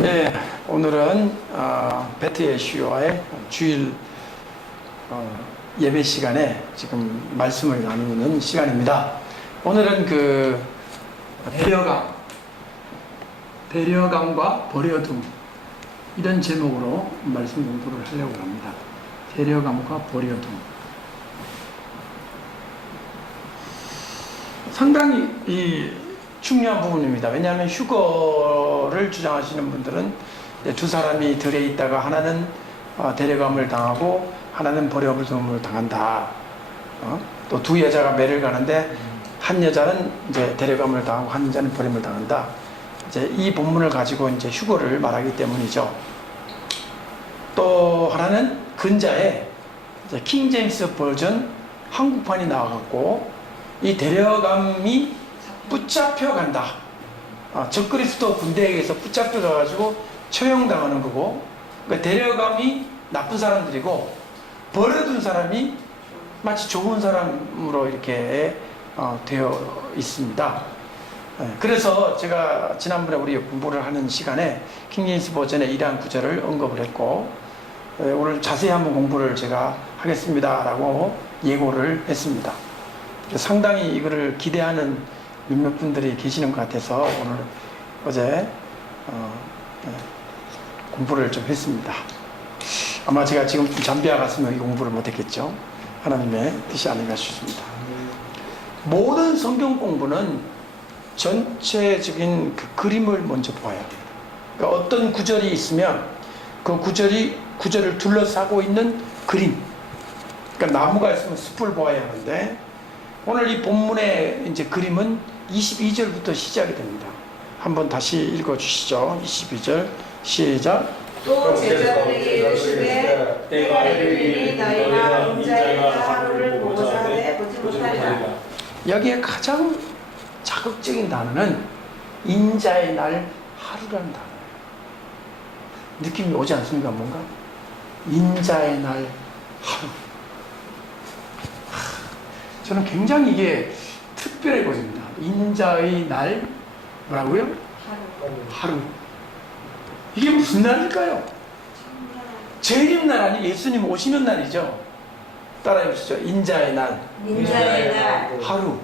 네, 오늘은 베트 예슈아의 주일 예배 시간에 지금 말씀을 나누는 시간입니다. 오늘은 그 데려감과 버려둠 이런 제목으로 말씀 공부를 하려고 합니다. 데려감과 버려둠. 상당히 중요한 부분입니다. 왜냐하면 휴거를 주장하시는 분들은 두 사람이 들에 있다가 하나는 데려감을 당하고 하나는 버려둠을 당한다. 또 두 여자가 매를 가는데 한 여자는 이제 데려감을 당하고 한 여자는 버림을 당한다. 이제 이 본문을 가지고 이제 휴거를 말하기 때문이죠. 또 하나는 근자에 킹 제임스 버전 한국판이 나와갖고 이 데려감이 붙잡혀 간다. 적그리스도 군대에 의해서 붙잡혀 가가지고 처형당하는 거고, 그러니까 데려감이 나쁜 사람들이고 버려둔 사람이 마치 좋은 사람으로 이렇게 되어 있습니다. 그래서 제가 지난번에 우리 공부를 하는 시간에 킹제임스 버전의 이러한 구절을 언급을 했고, 오늘 자세히 한번 공부를 제가 하겠습니다 라고 예고를 했습니다. 상당히 이거를 기대하는 몇몇 분들이 계시는 것 같아서 오늘 어제 공부를 좀 했습니다. 아마 제가 지금 좀 잠비아 갔으면 이 공부를 못했겠죠. 하나님의 뜻이 아닌가 싶습니다. 모든 성경 공부는 전체적인 그 그림을 먼저 보아야 돼요. 그러니까 어떤 구절이 있으면 그 구절을 둘러싸고 있는 그림. 그러니까 나무가 있으면 숲을 보아야 하는데, 오늘 이 본문의 이제 그림은 22절부터 시작이 됩니다. 한번 다시 읽어 주시죠. 22절 시작. 또 제자들에게 이르시되 때가 이르리니 너희가 인자의 하루를 보고자 하되 보지 못하리라. 여기에 가장 자극적인 단어는 인자의 날 하루라는 단어예요. 느낌이 오지 않습니까? 뭔가 인자의 날 하루. 저는 굉장히 이게 특별해 보입니다. 인자의 날 뭐라고요? 하루. 이게 무슨 날일까요? 재림날 아니 예수님 오시는 날이죠. 따라해 보시죠. 인자의 날. 인자의 날 하루.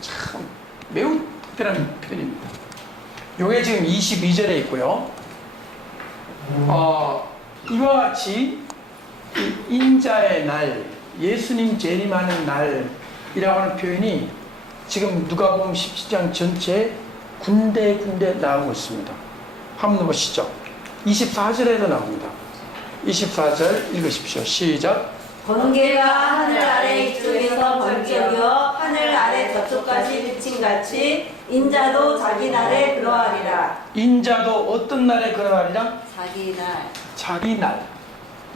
참 매우 특별한 표현입니다. 이게 지금 22절에 있고요. 이와 같이 인자의 날, 예수님 재림하는 날이라고 하는 표현이 지금 누가복음 17장 전체에 군데 나오고 있습니다. 한번 보시죠. 24절에도 나옵니다. 24절 읽으십시오. 시작. 번개가 하늘 아래 이쪽에서 번쩍이어 하늘 아래 저쪽까지 비침같이 인자도 자기 날에 그러하리라. 인자도 어떤 날에 그러하리라? 자기 날.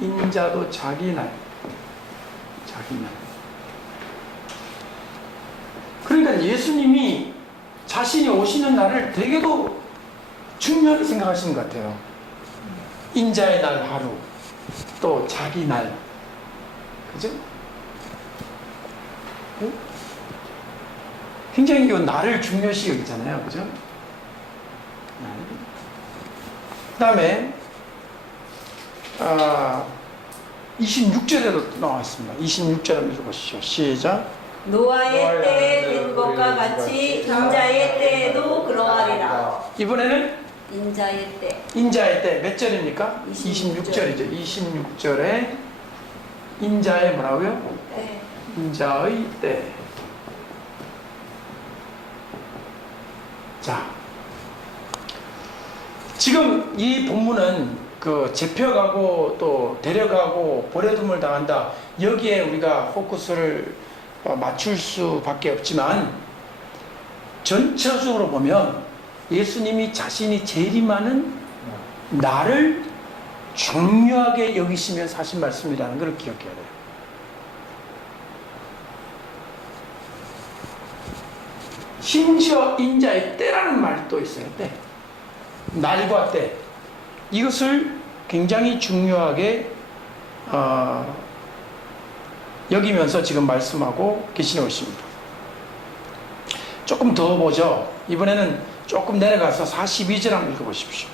인자도 자기 날. 그러니까 예수님이 자신이 오시는 날을 되게도 중요하게 생각하시는 것 같아요. 인자의 날 하루, 또 자기 날. 그죠? 응? 굉장히 이 날을 중요시 여기잖아요. 그죠? 그 다음에 26절에도 나왔습니다. 26절 한번 읽어보시죠. 시작. 노아의 때에 된 것과 같이 인자의 때에도 그러하리라. 이번에는 인자의 때 몇 절입니까? 26 26절이죠. 26절에 인자의 뭐라고요? 때. 인자의 때. 자, 지금 이 본문은 그 잡혀가고 또 데려가고 버려둠을 당한다. 여기에 우리가 포커스를 맞출 수밖에 없지만, 전체적으로 보면 예수님이 자신이 재림하는 날을 중요하게 여기시면서 하신 말씀이라는 걸 기억해야 돼요. 심지어 인자의 때라는 말도 있어요. 때. 날과 때. 이것을 굉장히 중요하게 여기면서 지금 말씀하고 계시는 것입니다. 조금 더 보죠. 이번에는 조금 내려가서 42절 한번 읽어보십시오.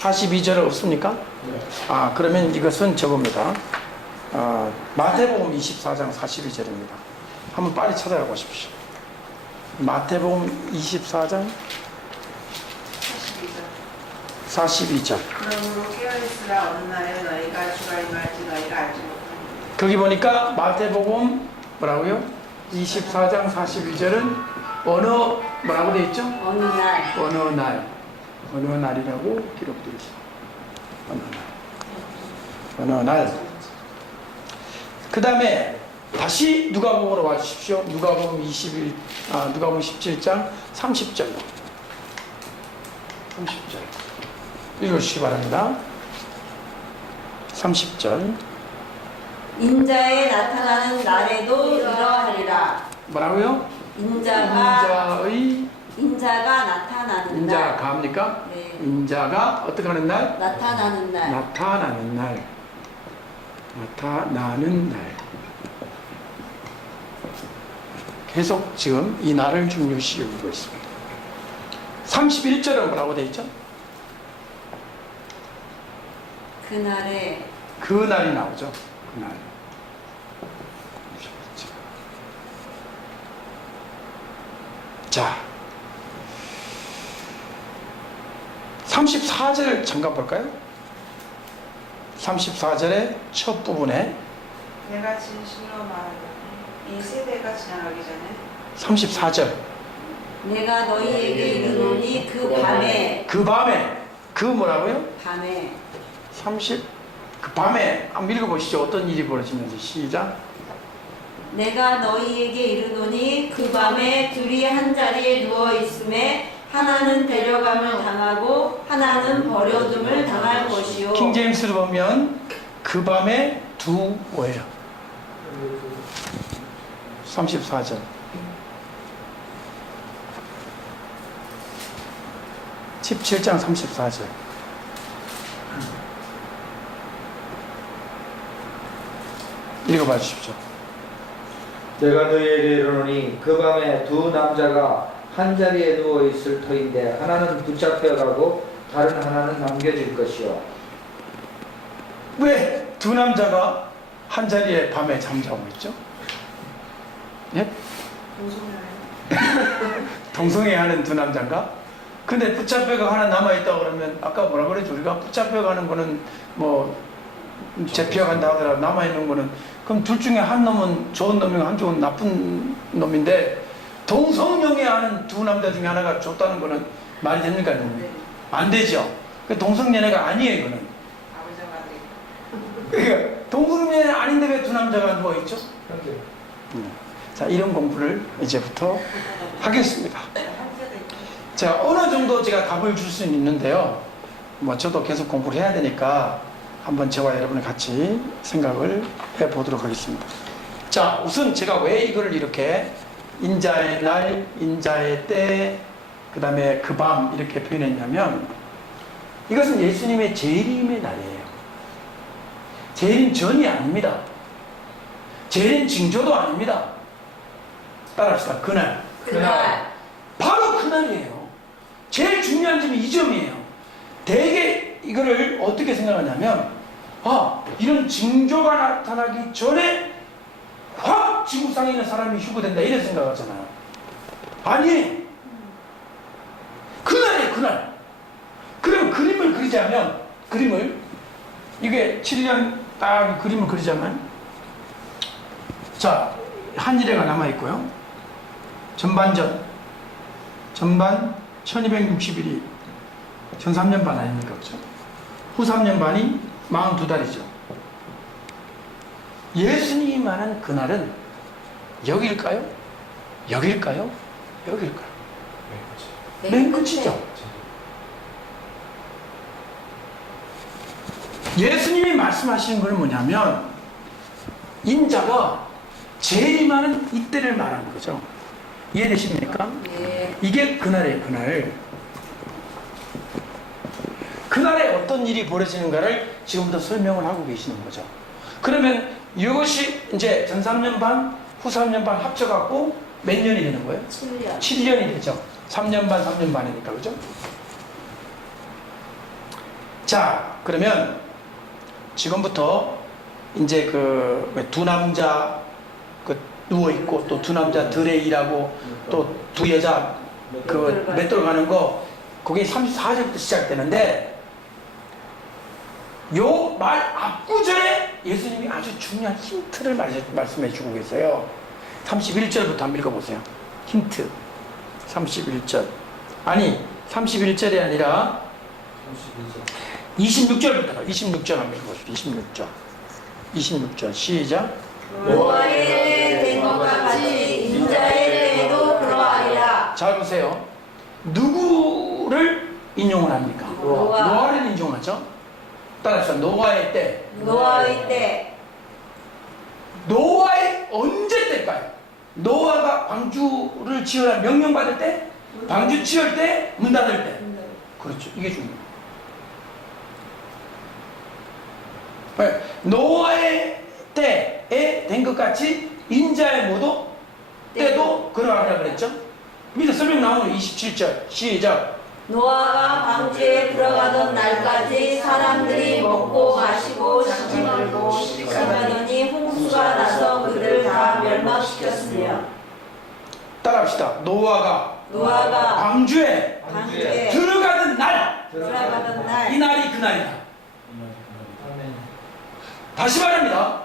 42절 없습니까? 아, 그러면 이것은 저겁니다. 마태복음 24장 42절입니다. 한번 빨리 찾아가 보십시오. 마태복음 24장 42절. 그러므로 깨어있으라. 어느 날에 너희가 주가 임할지 너희가 알지 못하니. 거기 보니까 마태복음 뭐라고요? 24장 42절은 어느 뭐라고 되어 있죠? 어느 날 어느 날, 어느 날이라고 기록되어 있어요. 어느 날. 그 다음에 다시 누가복음으로 와주십시오. 누가복음 17장 30절. 30절. 읽어주시기 바랍니다. 30절. 인자에 나타나는 날에도 이러하리라. 뭐라고요? 인자가 나타나는 인자가 날. 가합니까? 네. 인자가 어떻게 하는 날? 나타나는 날. 나타나는 날. 나타나는 날. 계속 지금 이 날을 중요시 여기고 있습니다. 31절은 뭐라고 되어 있죠? 그날에 그 날이 나오죠. 그 날. 자, 34절 잠깐 볼까요? 34절의 첫 부분에 내가 진실로 말하노니 이 세대가 지나가기 전에 34절. 내가 너희에게 이르노니 그 밤에 그 밤에, 그 뭐라고요? 밤에 그 밤에 한번 읽어보시죠. 어떤 일이 벌어지는지. 시작. 내가 너희에게 이르노니 그 밤에 둘이 한 자리에 누워 있음에 하나는 데려감을 당하고 하나는 버려둠을 당할 것이요. 킹제임스를 보면 그 밤에 두 뭐예요? 34절. (17장 34절) 읽어봐 주십시오. 내가 너희에게 이르노니 그 밤에 두 남자가 한 자리에 누워 있을 터인데 하나는 붙잡혀 가고 다른 하나는 남겨질 것이요. 왜 두 남자가 한 자리에 밤에 잠자고 있죠? 예? 동성애하는 두 남자인가? 근데 붙잡혀가 하나 남아있다 그러면 아까 뭐라 그랬죠? 우리가 붙잡혀가는 거는 뭐 잡혀간다 하더라도 남아있는 거는 그럼 둘 중에 한 놈은 좋은 놈이고 한쪽은 나쁜 놈인데 동성연애하는 두 남자 중에 하나가 좋다는 거는 말이 됩니까? 안 되죠. 그 동성연애가 아니에요, 이거는. 그러니까 동성연애 아닌데 왜 두 남자가 누워있죠? 자, 이런 공부를 이제부터 하겠습니다. 자, 어느 정도 제가 답을 줄 수는 있는데요. 뭐 저도 계속 공부를 해야 되니까 한번 저와 여러분이 같이 생각을 해보도록 하겠습니다. 자, 우선 제가 왜 이거를 이렇게 인자의 날, 인자의 때, 그 다음에 그 밤 이렇게 표현했냐면 이것은 예수님의 재림의 날이에요. 재림 전이 아닙니다. 재림 징조도 아닙니다. 따라합시다. 그날. 그날 바로 그날이에요. 제일 중요한 점이 이 점이에요. 대개 이거를 어떻게 생각하냐면 이런 징조가 나타나기 전에 확 지구상에 있는 사람이 휴거된다 이런 생각하잖아요. 아니에요. 그날이에요. 그날. 그럼 그림을 그리자면 이게 7년 딱 그림을 그리자면 자, 한 일회가 남아있고요. 전반 1260일이 전 3년 반 아닙니까? 그렇죠? 후 3년 반이 42달이죠. 예수님이 말한 그날은 여기일까요? 여기일까요? 여기일까요? 맨 끝이죠. 예수님이 말씀하시는 건 뭐냐면 인자가 재림하는 이때를 말하는 거죠. 이해되십니까? 예. 이게 그날이에요. 그날에 어떤 일이 벌어지는가를 지금부터 설명을 하고 계시는 거죠. 그러면 이것이 이제 전 3년 반, 후 3년 반 합쳐갖고 몇 년이 되는 거예요? 7년. 7년이 되죠. 3년 반, 3년 반이니까, 그죠? 자, 그러면 지금부터 이제 그 두 남자 그 누워 있고 또 두 남자 들에 일하고 또 두 여자 그 맷돌 가는 거 그게 34절부터 시작되는데 요 말 앞구절에 예수님이 아주 중요한 힌트를 말씀해 주고 계세요. 31절부터 한번 읽어보세요. 힌트 31절 아니 31절이 아니라 26절부터 26절 한번 읽어보세요. 26절 시작. 노아의 때에 된 것과 같이 인자의 때에도 그러하리라. 잘 보세요. 누구를 인용을 합니까? 노아. 노아를 인용하죠. 따라서 노아의 때. 노아의 때. 노아의 언제 때일까요? 노아가 방주를 지으라 명령받을 때? 방주 지을 때? 문 닫을 때? 그렇죠. 이게 중요해요. 네. 노아의 때에 된 것 같이 인자의 모도 때도 그러하리라 그랬죠. 밑에 설명 나오는 27절 시작. 노아가 방주에 들어가던 날까지 사람들이 먹고 마시고 시집하고 시집가더니 홍수가 나서 그들을 다 멸망시켰으며. 따라합시다. 노아가 방주에 들어가던 날. 들어가던 날. 이 날이 그날이다. 다시 말합니다.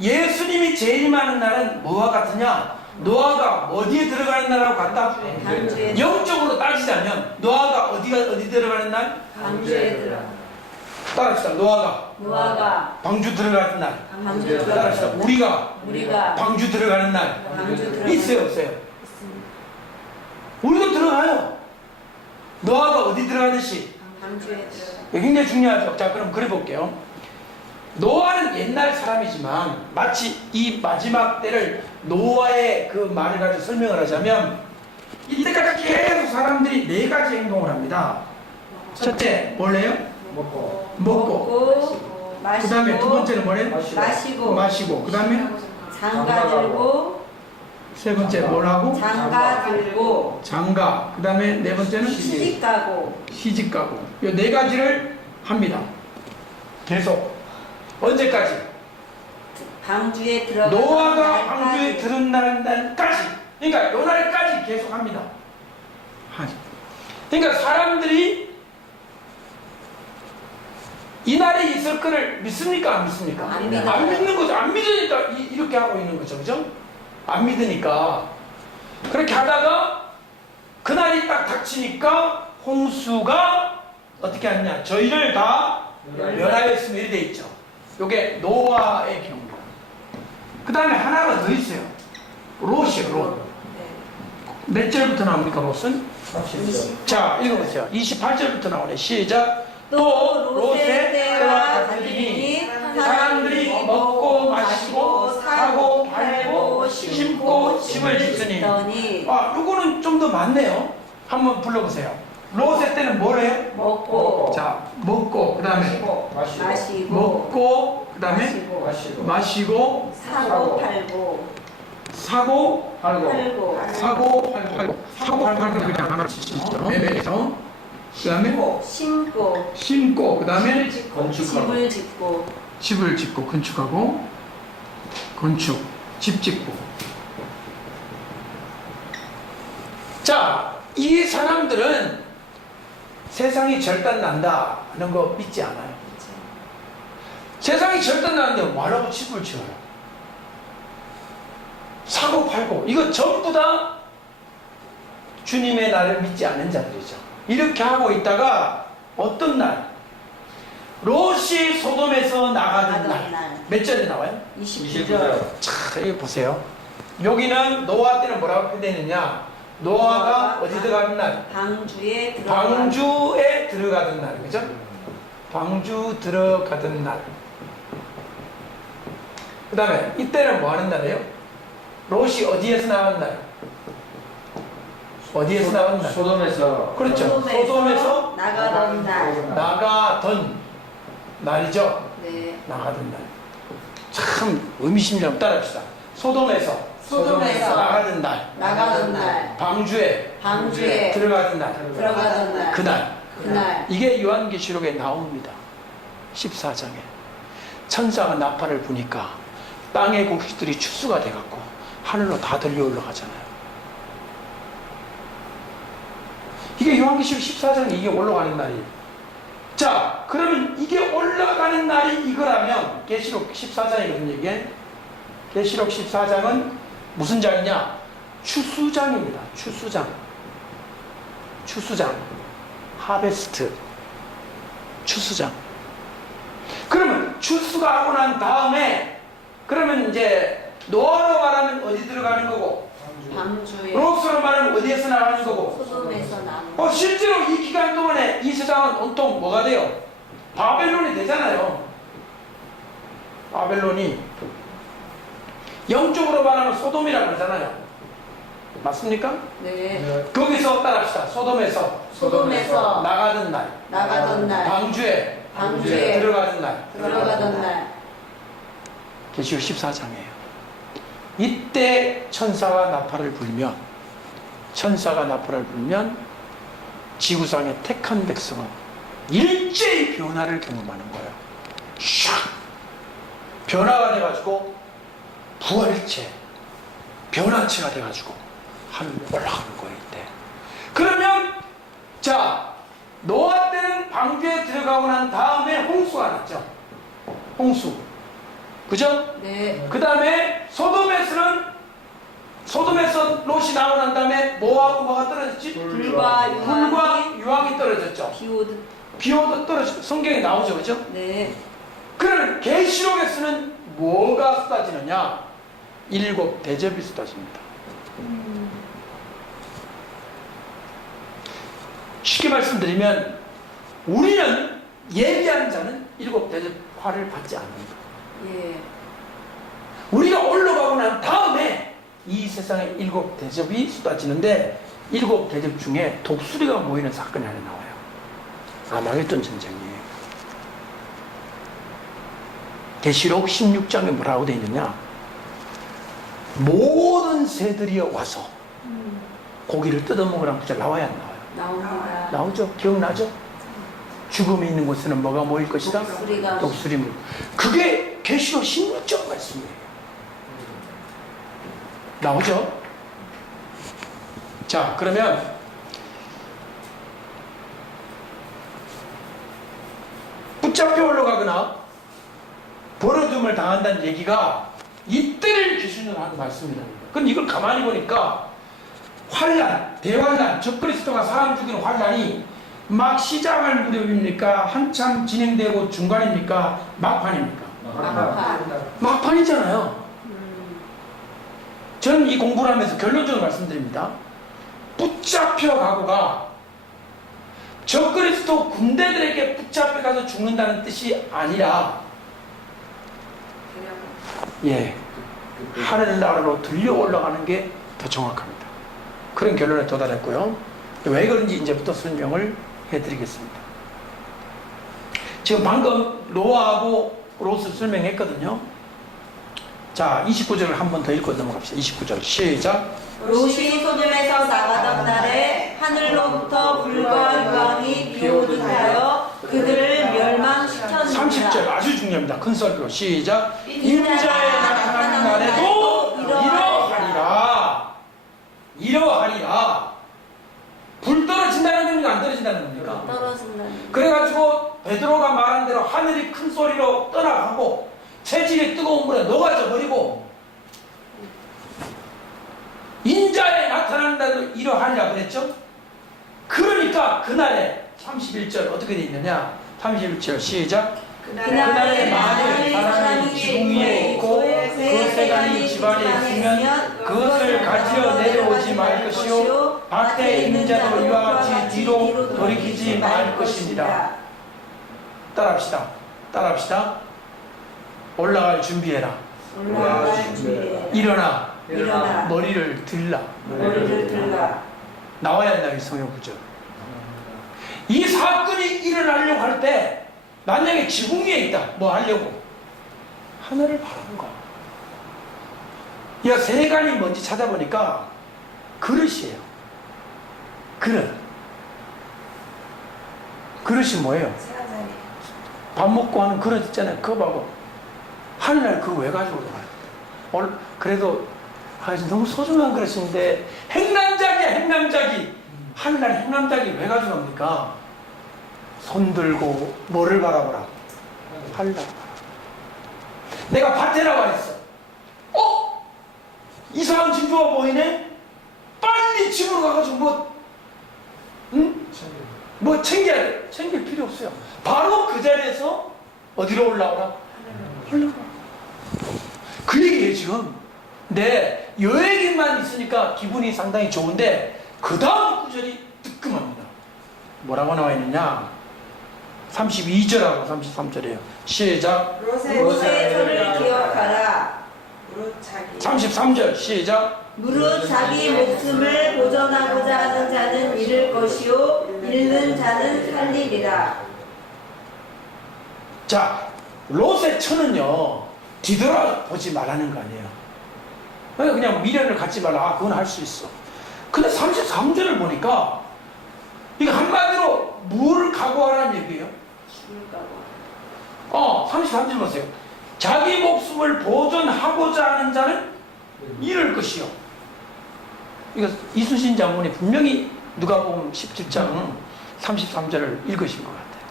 예수님이 재림하는 날은 뭐와 같으냐? 노아가 어디에 들어가는 날하고 같다? 방주에 영적으로 따지자면 노아가 어디 들어가는 날? 방주에 들어. 따라합시다. 노아가 방주 들어가는 날. 방주에 따라합시다. 우리가 방주 들어가는 날. 방주 들어가는 있어요, 없어요? 우리도 들어가요. 노아가 어디 들어가듯이. 방주에 들어가. 굉장히 중요하죠. 자, 그럼 그래 볼게요. 노아는 옛날 사람이지만 마치 이 마지막 때를 노아의 그 말을 가지고 설명을 하자면 이때까지 계속 사람들이 네 가지 행동을 합니다. 첫째, 뭘래요? 먹고. 그 다음에 두 번째는 뭐래요? 마시고. 그 다음에 장가 들고. 세 번째 뭘 하고? 장가 들고. 장가. 그 다음에 네 번째는 시집 가고. 이 네 가지를 합니다. 계속. 언제까지? 방주에 들어가. 노아가 방주에 들은 날까지. 그러니까 요 날까지 계속 합니다. 그러니까 사람들이 이 날이 있을 거를 믿습니까? 안 믿습니까? 안 믿어요. 안 믿는 거죠. 안 믿으니까 이렇게 하고 있는 거죠. 그죠? 안 믿으니까. 그렇게 하다가 그날이 딱 닥치니까 홍수가 어떻게 하느냐. 저희를 다 멸하였으며 이렇게 돼 있죠. 요게 노아의 경우. 그 다음에 하나가 더 있어요. 롯이요, 롯. 몇 절부터 나옵니까, 롯은? 자, 읽어보세요. 28절부터 나오네. 시작. 또 롯의 때와 같으니 사람들이 먹고 마시고 사고 팔고 심고 집을 짓으니. 아, 요거는 좀 더 많네요. 한번 불러보세요. 롯의 때는 뭐래요? 먹고. 자, 먹고, 그 다음에 마시고. 먹고, 그 다음에 마시고, 사고 팔고. 사고, 팔고. 사고, 팔고 그냥 하나 치시죠. 매매죠. 그 다음에 심고, 그 다음에 집을 짓고, 건축하고, 집 짓고. 자, 이 사람들은 세상이 절단 난다 하는 거 믿지 않아요. 세상이 절단 나는데 뭐라고 집을 지어요? 사고 팔고 이거 전부 다 주님의 날을 믿지 않는 자들이죠. 이렇게 하고 있다가 어떤 날 롯이 소돔에서 나가던 날 몇 절에 나와요? 29절. 자, 여기 보세요. 여기는 노아 때는 뭐라고 표현되느냐? 노아가 어디 들어가는 날? 방주에 들어가던 날, 그죠? 방주 들어가던 날. 그 다음에 이때는 뭐 하는 날이에요? 롯이 어디에서 나간 날? 어디에서 나간 날? 소돔에서. 그렇죠. 소돔에서 나가던 날이죠. 네. 나가던 날. 참 의미심장 따라합시다. 소돔에서 나가던 날. 방주에 들어가던 날. 그날 그날 이게 요한계시록에 나옵니다. 14장에 천사가 나팔을 부니까 땅의 곡식들이 추수가 돼갖고 하늘로 다 들려 올라가잖아요. 이게 요한계시록 14장에 이게 올라가는 날이에요. 자, 그러면 이게 올라가는 날이 이거라면 계시록 14장이거든요. 이게 계시록 14장은 무슨 장이냐? 추수장입니다. 추수장. 하베스트. 추수장. 그러면 추수가 하고 난 다음에 그러면 이제 노아로 말하면 어디 들어가는 거고, 방주에 롯으로 말하면 어디에서 나가는 거고. 소돔에서 나는 실제로 이 기간 동안에 이 세상은 온통 뭐가 돼요? 바벨론이 되잖아요. 바벨론이 영적으로 말하면 소돔이라고 하잖아요. 맞습니까? 네 거기서 따라합시다. 소돔에서 나가던 날, 나가던 날 방주에 들어가던 날, 들어가던 날 계시록 14장이에요. 이때 천사가 나팔을 불면 지구상의 택한 백성은 일제히 변화를 경험하는 거예요. 샥! 변화가 돼가지고 부활체, 변화체가 돼가지고 하늘로 올라가는 거예요. 이때. 그러면 자, 노아 때는 방주에 들어가고 난 다음에 홍수가 났죠. 홍수. 그죠? 네 그 다음에 소돔에서 롯이 나오고 난 다음에 뭐하고 뭐가 떨어졌지? 불과 유황이 떨어졌죠. 비오도 떨어지고 성경에 나오죠. 그죠? 네 그러면 계시록에서는 뭐가 쏟아지느냐? 7 대접이 쏟아집니다. 쉽게 말씀드리면 우리는 예비한 자는 7 대접 화를 받지 않는다. 예. 우리가 올라가고 난 다음에 이 세상에 7 대접이 쏟아지는데 7 대접 중에 독수리가 모이는 사건이 하나 나와요. 아마겟돈 전쟁이에요. 계시록 16장에 뭐라고 되어 있느냐? 모든 새들이 와서 고기를 뜯어먹으라는 구절 나와야 안 나와요? 나옵니다. 나오죠? 기억나죠? 죽음이 있는 곳에는 뭐가 모일 것이다? 독수리가 독수리 물. 그게 계시록 16장 말씀이에요. 나오죠? 자, 그러면 붙잡혀 올라가거나 버려둠을 당한다는 얘기가 이때를 기준으로 하는 말씀이랍니다. 그럼 이걸 가만히 보니까 환란, 대환란, 적그리스도가 사람 죽이는 환란이 막 시작할 무렵입니까? 한참 진행되고 중간입니까? 막판입니까? 막판이잖아요. 저는 이 공부를 하면서 결론적으로 말씀드립니다. 붙잡혀 가고가 적그리스도 군대들에게 붙잡혀 가서 죽는다는 뜻이 아니라 하늘나라로 들려 올라가는 게 더 정확합니다. 그런 결론에 도달했고요. 왜 그런지 이제부터 설명을 해드리겠습니다. 지금 방금 노아하고 롯을 설명했거든요. 자, 29절을 한 번 더 읽고 넘어갑시다. 29절 시작. 롯이 소돔에서 나가던 날에 하늘로부터 불과 유황이 비오듯 하여 그들을 멸망시켰느니라. 30절 아주 중요합니다. 큰 소리로 시작. 인자의 나타나는 날에도 이러하리라. 불 떨어진다는 겁니까? 안 떨어진다는 겁니까? 떨어진다는. 그래가지고 베드로가 말한 대로 하늘이 큰 소리로 떠나가고 체질이 뜨거운 물에 녹아져 버리고 인자에 나타나는 날도 이러하리라 그랬죠? 그러니까 그날에 31절 어떻게 돼 있느냐? 31절 시작. 그날에 많은 사람이 지붕 위에 있고 그 세간이 집안에 있으면 그것을 가지러 내려오지 말 것이요 밭에 있는 자도 이와 같이 뒤로 돌이키지 말 것입니다. 따라합시다. 올라갈 준비해라. 일어나. 머리를 들라. 나와야 한다. 이 성경 구절. 이 사건이 일어나려고 할 때 만약에 지붕 위에 있다. 뭐 하려고? 하늘을 바라는 거야. 야, 세간이 뭔지 찾아보니까 그릇이에요. 그릇. 그릇이 뭐예요? 세간자리. 밥 먹고 하는 그릇 있잖아요. 그거하고 하늘날 그거 왜 가지고 가요? 그래도 너무 소중한 그릇인데 행남작이야, 행남작이. 하늘날 행남작이 왜 가지고 갑니까? 손 들고 뭐를 바라보라? 하늘날 바라. 내가 밭에라고 했어. 이상한 징조가 보이네? 빨리 집으로 가가지고 뭐 챙겨야 돼. 챙길 필요 없어요. 바로 그 자리에서 어디로 올라오라? 하늘로. 그 얘기예요 지금. 내 여행만 있으니까 기분이 상당히 좋은데 그 다음 구절이 뜨끔합니다. 뭐라고 나와 있느냐? 32절하고 33절이에요. 시작. 롯의 터를 기억하라. 무릇 자기. 33절 시작. 무릇 자기 목숨을 보존하고자 하는 자는 잃을 것이요 잃는 자는 살리리라. 자, 롯의 처는요 뒤돌아보지 말라는 거 아니에요. 그냥 미련을 갖지 말라. 그건 할 수 있어. 근데 33절을 보니까 이거 한마디로 뭐를 각오하라는 얘기예요? 죽을까봐. 33절 보세요. 자기 목숨을 보존하고자 하는 자는 잃을 것이요. 이거 이순신 장군이 분명히 누가복음 17장 33절을 읽으신 것 같아요.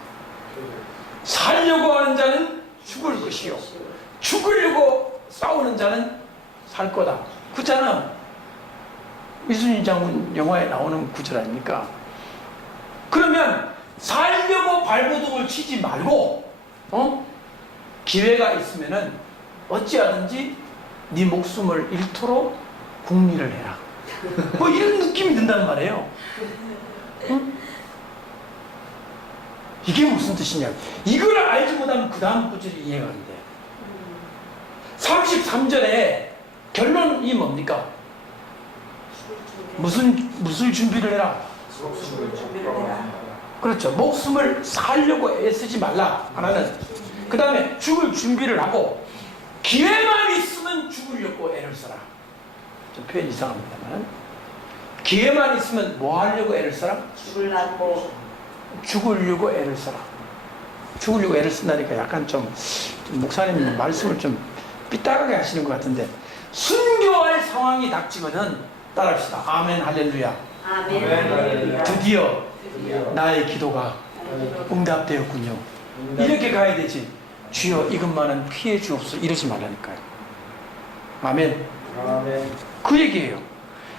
살려고 하는 자는 죽을 것이요. 죽으려고 싸우는 자는 살 거다. 그 자는 이순신 장군 영화에 나오는 구절 아닙니까? 그러면 살려고 발버둥을 치지 말고 기회가 있으면은 어찌하든지 네 목숨을 잃도록 궁리를 해라. 뭐 이런 느낌이 든단 말이에요. 이게 무슨 뜻이냐? 이걸 알지 못하면 그 다음 구절이 이해가 안 돼요. 33절에 결론이 뭡니까? 무슨 준비를 해라? 준비를 해라. 그렇죠. 목숨을 살려고 애쓰지 말라. 하나는. 그 다음에 죽을 준비를 하고 기회만 있으면 죽으려고 애를 써라. 좀 표현 이상합니다만 기회만 있으면 뭐 하려고 애를 써라? 죽으려고. 죽으려고 애를 써라. 죽으려고 애를 쓴다니까 약간 좀 목사님 말씀을 좀 삐딱하게 하시는 것 같은데 순교할 상황이 닥치거든 따라합시다. 아멘 할렐루야. 아멘. 드디어 나의 기도가 응답되었군요. 이렇게 가야 되지. 주여 이것만은 피해 주옵소서 이러지 말라니까요. 아멘. 아멘. 그 얘기예요.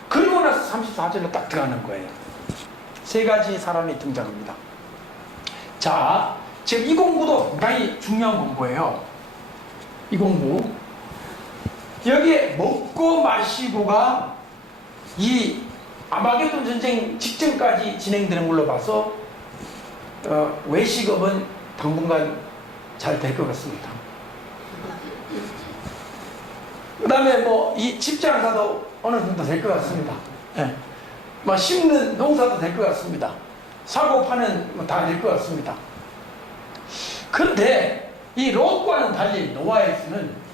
그리고 나서 34절로 딱 들어가는 거예요. 세 가지 사람이 등장합니다. 자, 지금 이 공부도 굉장히 중요한 공부예요. 이 공부. 여기에 먹고 마시고가 이 아마게돈 전쟁 직전까지 진행되는 걸로 봐서 외식업은 당분간 잘 될 것 같습니다. 그 다음에 뭐 이 집장사도 어느 정도 될 것 같습니다. 예. 뭐 심는 농사도 될 것 같습니다. 사고 파는 뭐 다 될 것 같습니다. 그런데 이 롯과는 달리 노아에서는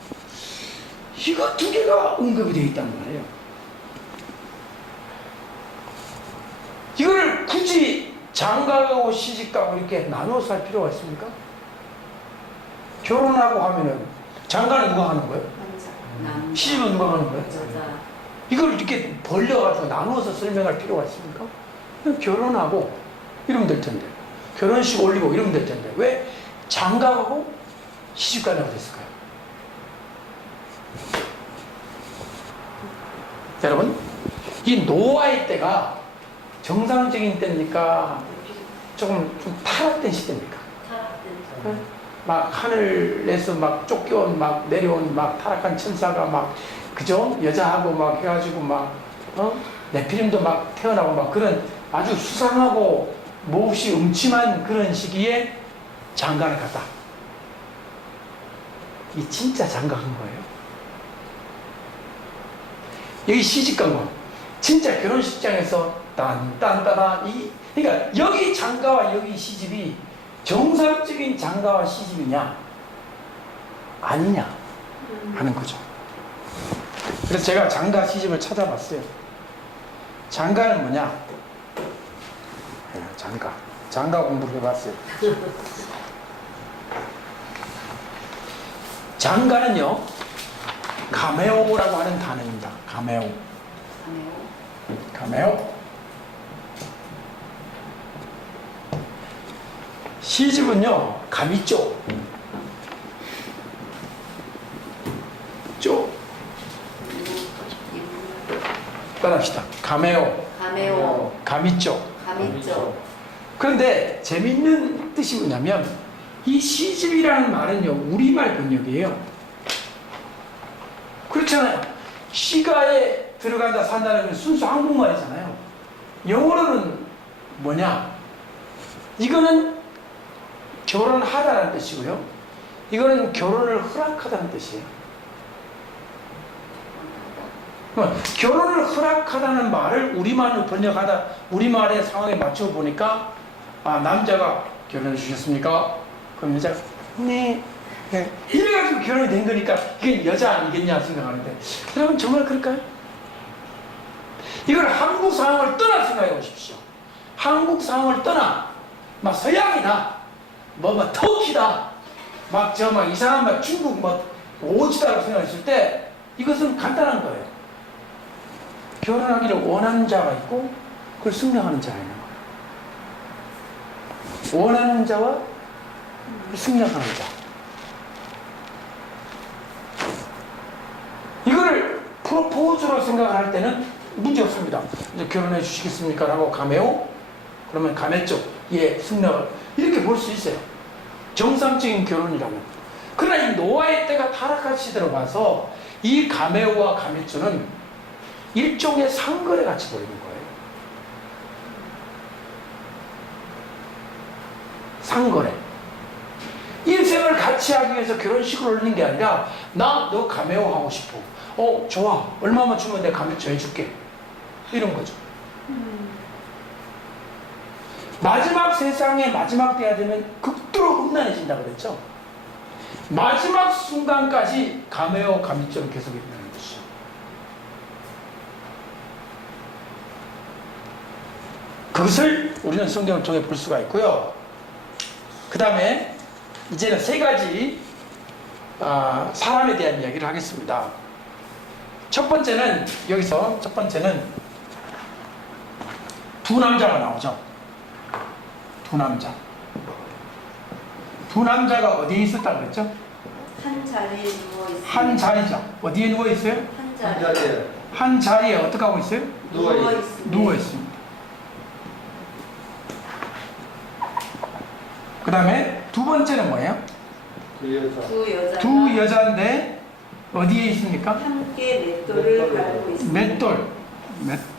이거 두 개가 언급이 되어 있단 말이에요. 이거를 굳이 장가가고 시집가고 이렇게 나눠서 할 필요가 있습니까? 결혼하고 하면은 장가는 누가 하는 거예요? 남자. 시집은 누가 하는 거예요? 여자. 이걸 이렇게 벌려가지고 나누어서 설명할 필요가 있습니까? 그냥 결혼하고 이러면 될 텐데 결혼식 올리고 이러면 될 텐데 왜 장가가고 시집가냐고 됐을까요? 여러분 이 노아의 때가 정상적인 때입니까? 좀 타락된 시대입니까? 막 하늘에서 막 쫓겨온 막 내려온 막 타락한 천사가 막 그죠? 여자하고 막 해가지고 막 네피림도 막 태어나고 막 그런 아주 수상하고 몹시 음침한 그런 시기에 장가를 갔다. 이 진짜 장가간 거예요. 여기 시집간 거. 진짜 결혼식장에서 딴딴따다 그러니까 여기 장가와 여기 시집이 정상적인 장가와 시집이냐 아니냐 하는 거죠. 그래서 제가 장가 시집을 찾아봤어요. 장가는 뭐냐? 장가. 장가 공부를 해봤어요. 장가는요, 가메오라고 하는 단어입니다. 가메오. 가메오. 시집은요, 가미쪼. 쪼. 따라합시다. 가메오. 가메오, 가미쪼. 가미쪼. 그런데 재밌는 뜻이 뭐냐면 이 시집이라는 말은요, 우리말 번역이에요. 그렇잖아요. 시가에 들어간다 산다는 건 순수 한국말이잖아요. 영어로는 뭐냐? 이거는 결혼하다는 뜻이고요. 이거는 결혼을 허락하다는 뜻이에요. 결혼을 허락하다는 말을 우리말로 번역하다, 우리말의 상황에 맞춰 보니까, 아, 남자가 결혼해 주셨습니까? 그럼 여자가 네. 네. 이래가지고 결혼이 된 거니까 이게 여자 아니겠냐 생각하는데, 여러분 정말 그럴까요? 이걸 한국 상황을 떠나 생각해 보십시오. 한국 상황을 떠나 막 서양이다, 뭐 터키다, 막 이 사람 막 중국 뭐 오지다라고 생각했을 때 이것은 간단한 거예요. 결혼하기를 원하는 자가 있고 그걸 승낙하는 자가 있는 거예요. 원하는 자와 승낙하는 자. 이거를 프로포즈로 생각을 할 때는 문제 없습니다. 이제 결혼해 주시겠습니까? 라고 가메오? 그러면 가메 쪽, 예, 승낙을. 이렇게 볼 수 있어요. 정상적인 결혼이라면. 그러나 이 노아의 때가 타락한 시대로 봐서 이 가메오와 가메초는 일종의 상거래 같이 보이는 거예요. 상거래. 인생을 같이 하기 위해서 결혼식을 올리는 게 아니라, 나 너 가메오 하고 싶어. 좋아. 얼마만 주면 내가 가메초 해줄게. 이런 거죠. 마지막 세상의 마지막 때가 되면 극도로 음란해진다 그랬죠. 마지막 순간까지 가메오 가미처럼 계속 있다는 것이죠. 그것을 우리는 성경을 통해 볼 수가 있고요. 그 다음에 이제는 세 가지 사람에 대한 이야기를 하겠습니다. 첫 번째는 두 남자가 나오죠. 두 남자. 두 남자가 어디에 있었다고 그랬죠? 한 자리에 누워 있습니다. 한 자리죠. 어디에 누워 있어요? 한 한 자리. 자리에 한 자리에 어떻게 하고 있어요? 누워 있습니다. 누워 있습니다. 그 다음에 두 번째는 뭐예요? 그 여자. 두 여자가 두 여자인데 어디에 있습니까? 함께 맷돌을 갈고 있습니다. 맷돌.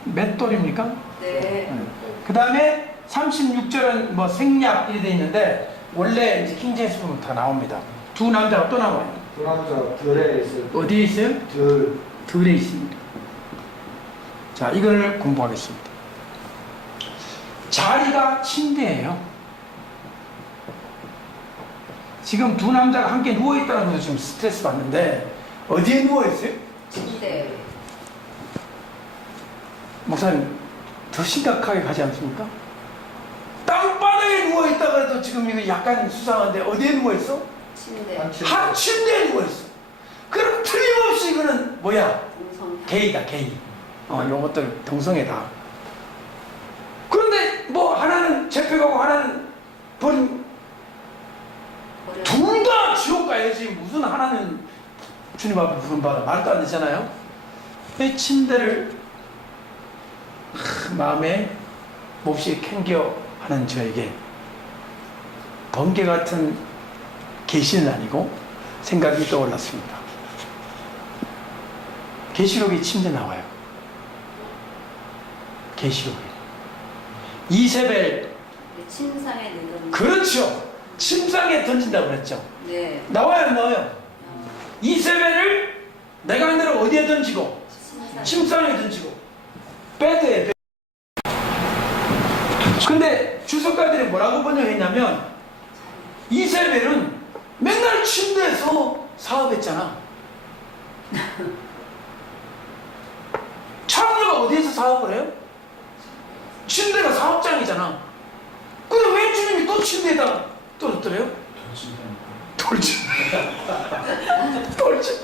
맷돌입니까? 네. 그 다음에 36절은 뭐 생략 이렇게 돼 있는데, 원래 이제 킹제임스 보면 다 나옵니다. 두 남자가 또 나와요. 그 남자 들에 있어요. 어디에 있어요? 들에 있습니다. 자, 이걸 공부하겠습니다. 자리가 침대예요. 지금 두 남자가 함께 누워있다는 것도 지금 스트레스 받는데, 어디에 누워있어요? 침대. 목사님, 더 심각하게 가지 않습니까? 땅바닥에 누워있다가 해도 지금 이거 약간 수상한데, 어디에 누워있어? 침대. 한 침대에 누워있어. 그럼 틀림없이 이거는 뭐야? 동성. 게이다, 게이. 요것들 동성애다. 그런데 뭐 하나는 잡혀가고 하나는 버린, 둘 다 지옥 가야지. 무슨 하나는 주님 앞에 부름받아. 말도 안 되잖아요. 이 침대를 마음에 몹시 캥겨하는 저에게 번개 같은 계시는 아니고 생각이 떠올랐습니다. 계시록에 침대 나와요. 계시록에 이세벨, 침상에 넣는. 그렇죠. 침상에 던진다고 그랬죠. 네. 나와요, 안 나와요? 이세벨을 내가 한 대로 어디에 던지고? 침상에 던지고. 베드에. 근데 주석가들이 뭐라고 번역했냐면, 이세벨은 맨날 침대에서 사업했잖아. 창녀가 어디에서 사업을 해요? 침대가 사업장이잖아. 근데 왜 또 침대에다가 떨어뜨려요? 돌진. 돌진.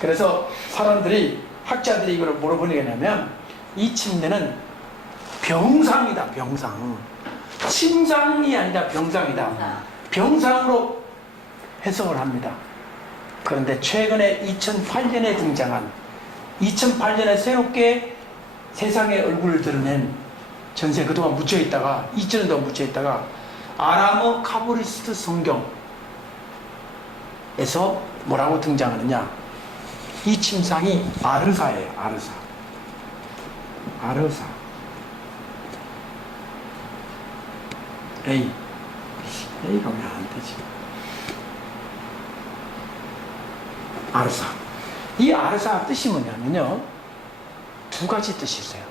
그래서 사람들이, 학자들이 이걸 뭐로 번역했냐면, 이 침대는 병상이다, 병상. 침상이 아니라 병상이다. 병상으로 해석을 합니다. 그런데 최근에 2008년에 등장한, 2008년에 새롭게 세상의 얼굴을 드러낸, 전세 그동안 묻혀있다가 2000년 동안 묻혀있다가 아람어 카브리스트 성경에서 뭐라고 등장하느냐, 이 침상이 아르사예요. 아르사. 아르사. A가 왜 안 되지? 아르사. 이 아르사 뜻이 뭐냐면요, 두 가지 뜻이 있어요.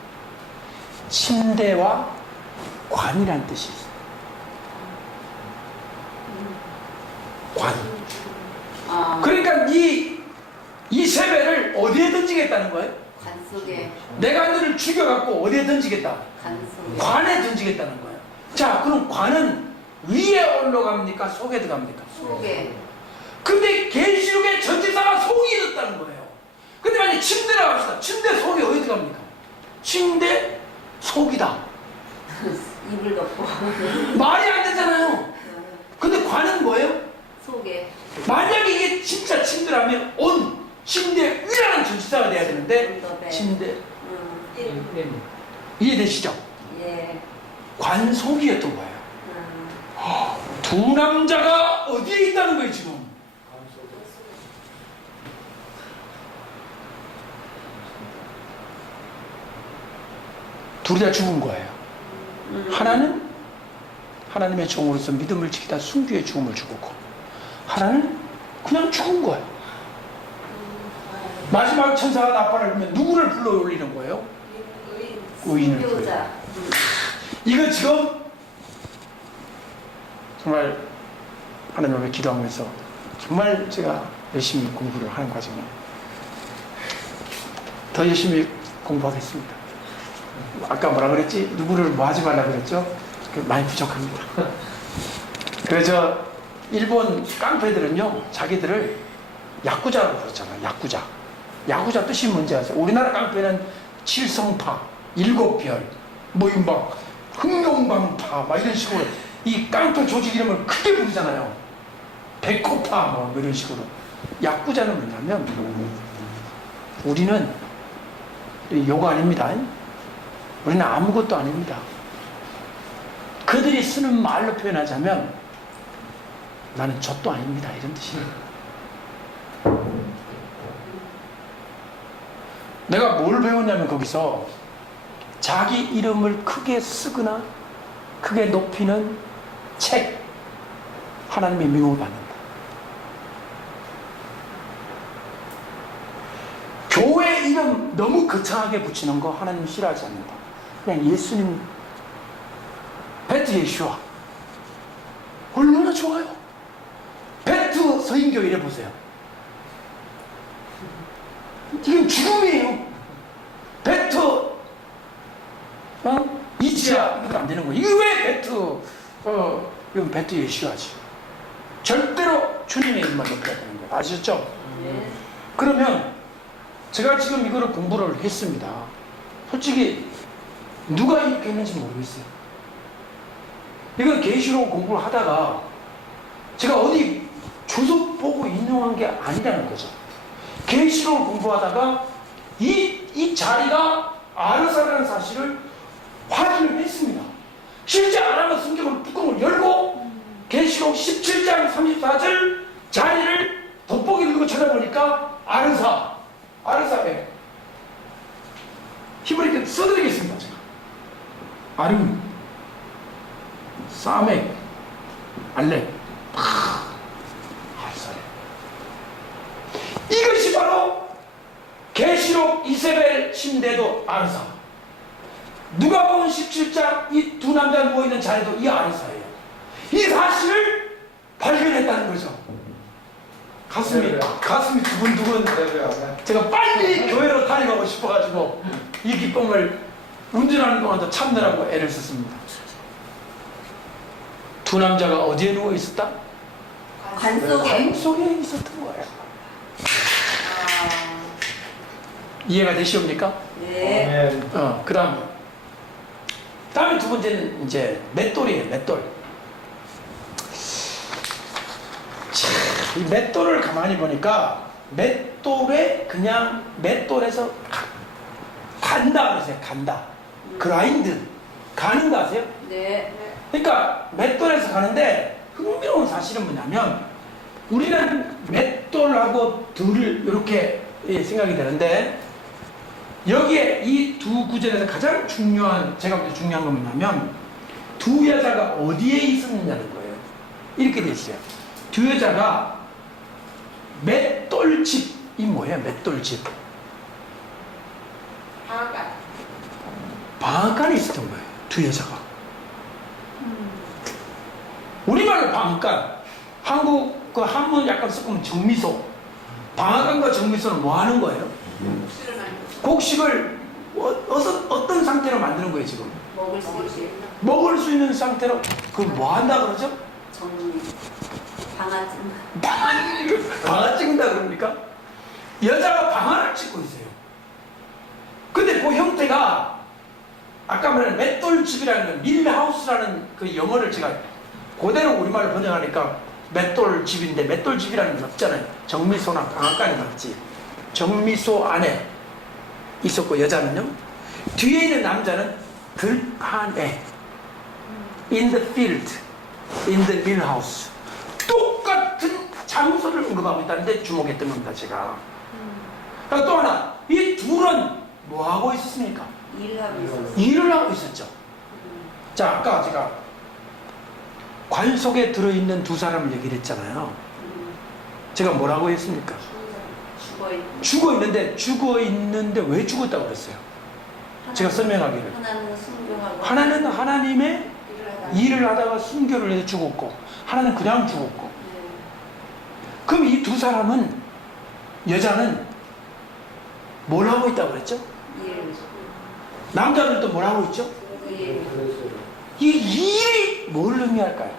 침대와 관이란 뜻이 있어요. 관. 그러니까 이 세배를 어디에 던지겠다는 거예요? 관 속에. 내가 너를 죽여갖고 어디에 던지겠다? 관 속에. 관에 던지겠다는 거예요. 자, 그럼 관은 위에 올라갑니까? 속에 들어갑니까? 속에. 근데 계시록의 전지사가 속이 있었다는 거예요. 근데 만약 침대라고 합시다. 침대 속이 어디 들어갑니까? 침대 속이다. 이불 덮고. 말이 안 되잖아요. 근데 관은 뭐예요? 속에. 만약에 이게 진짜 침대라면 온 침대 위라는 전치사가 돼야 되는데 네. 침대 음. 이해되시죠? 예. 관속이었던 거예요. 두 남자가 어디에 있다는 거예요 지금? 둘이 다 죽은 거예요. 하나는 하나님의 종으로서 믿음을 지키다 순교의 죽음을 죽었고, 하나는 그냥 죽은 거예요. 마지막 천사가 나팔을 불면 누구를 불러 올리는 거예요? 의인을 불러. 순교자. 이거 지금 정말 하나님 앞에 기도하면서 정말 제가 열심히 공부를 하는 과정에 더 열심히 공부하겠습니다. 아까 뭐라 그랬지? 누구를 뭐 하지 말라 그랬죠? 많이 부족합니다. 그래서 일본 깡패들은요, 자기들을 야쿠자라고 그러잖아요. 야쿠자. 야쿠자 뜻이 뭔지 아세요? 우리나라 깡패는 칠성파, 일곱별, 뭐 막 흥룡방파 막 이런 식으로 이 깡패 조직 이름을 크게 부르잖아요. 백호파 뭐 이런 식으로. 야쿠자는 뭐냐면 우리는 요거 아닙니다. 우리는 아무것도 아닙니다. 그들이 쓰는 말로 표현하자면 나는 젖도 아닙니다. 이런 뜻이에요. 내가 뭘 배웠냐면 거기서 자기 이름을 크게 쓰거나 크게 높이는 책, 하나님의 미움을 받는다. 교회 이름 너무 거창하게 붙이는 거 하나님 싫어하지 않는다. 그냥 예수님, 베트 예슈아 얼마나 좋아요. 베트 서인교 이래 보세요. 이건 죽음이에요. 베트 이치야 이거 안 되는 거예요. 이거 왜 베트 이건 베트 예슈아지. 절대로 주님의 이름만 높여야 되는 거예요. 아시죠? 네. 그러면 제가 지금 이거를 공부를 했습니다. 솔직히 누가 이렇게 했는지 모르겠어요. 이건 계시록 공부를 하다가 제가 어디 주소 보고 인용한 게 아니라는 거죠. 계시록을 공부하다가 이 자리가 아르사라는 사실을 확인을 했습니다. 실제 아람어 성경을 뚜껑을 열고 계시록 17장 34절 자리를 돋보기를 들고 찾아보니까 아르사에 힘을 이렇게 써드리겠습니다. 제가 아름, 사멕, 알렉, 아르사에 이것이 바로 계시록 이세벨 침대도 아르사, 누가복음 17장 이 두 남자 누워있는 자리도 이 아르사예요. 이 사실을 발견했다는 거죠. 가슴이 두근두근. 제가 빨리 교회로 다녀가고 싶어가지고 이 기쁨을 운전하는 동안도 참느라고 애를 썼습니다. 두 남자가 어디에 누워 있었다? 관 속에. 관 속에 있었던 거예요. 아, 이해가 되시옵니까? 네. 아멘. 다음에 두 번째는 이제 맷돌이에요. 맷돌. 이 맷돌을 가만히 보니까 맷돌에 그냥 맷돌에서 간다 그러세요. 간다. 그라인드. 가는 거 아세요? 네. 그러니까 맷돌에서 가는데 흥미로운 사실은 뭐냐면 우리는 맷돌하고 둘을 이렇게 생각이 되는데 여기에 이 두 구절에서 가장 중요한 제가 볼 때 중요한 건 뭐냐면 두 여자가 어디에 있었느냐는 거예요. 이렇게 돼 있어요. 두 여자가 맷돌집이 뭐예요? 맷돌집. 방앗간에 있었던 거예요. 두 여자가. 우리말로 방앗간. 한국 그 한문 약간 섞으면 정미소. 방앗간과 정미소는 뭐 하는 거예요? 곡식을 어떤 상태로 만드는 거예요 지금? 먹을 수 있게. 먹을 수 있는 상태로 그걸 뭐 한다 그러죠? 정리. 방아찜. 방아 찍는다 그럽니까? 여자가 방아를 찍고 있어요. 근데 그 형태가 아까 말한 맷돌집이라는 건 밀하우스라는 그 영어를 제가 그대로 우리말로 번역하니까 맷돌집인데 맷돌집이라는 건 없잖아요. 정미소나 방앗간에 맞지. 정미소 안에 있었고 여자는요. 뒤에 있는 남자는 들판에 in the field, in the mill house 똑같은 장소를 언급하고 있다는데 주목했던 겁니다. 제가. 또 하나 이 둘은 뭐 하고 있었습니까? 일을 하고 있었어요. 일을 하고 있었죠. 자, 아까 제가 관 속에 들어있는 두 사람을 얘기를 했잖아요. 제가 뭐라고 했습니까? 죽어 있는데 왜 죽었다고 그랬어요? 제가 설명하기를. 하나는 순교하고 하나는 하나님의 일을 하다가. 일을 하다가 순교를 해서 죽었고, 하나는 그냥 죽었고. 네. 그럼 이 두 사람은, 여자는 뭘 하고 있다고 그랬죠? 일. 남자는 또 뭘 하고 있죠? 일. 이 일이 뭘 의미할까요?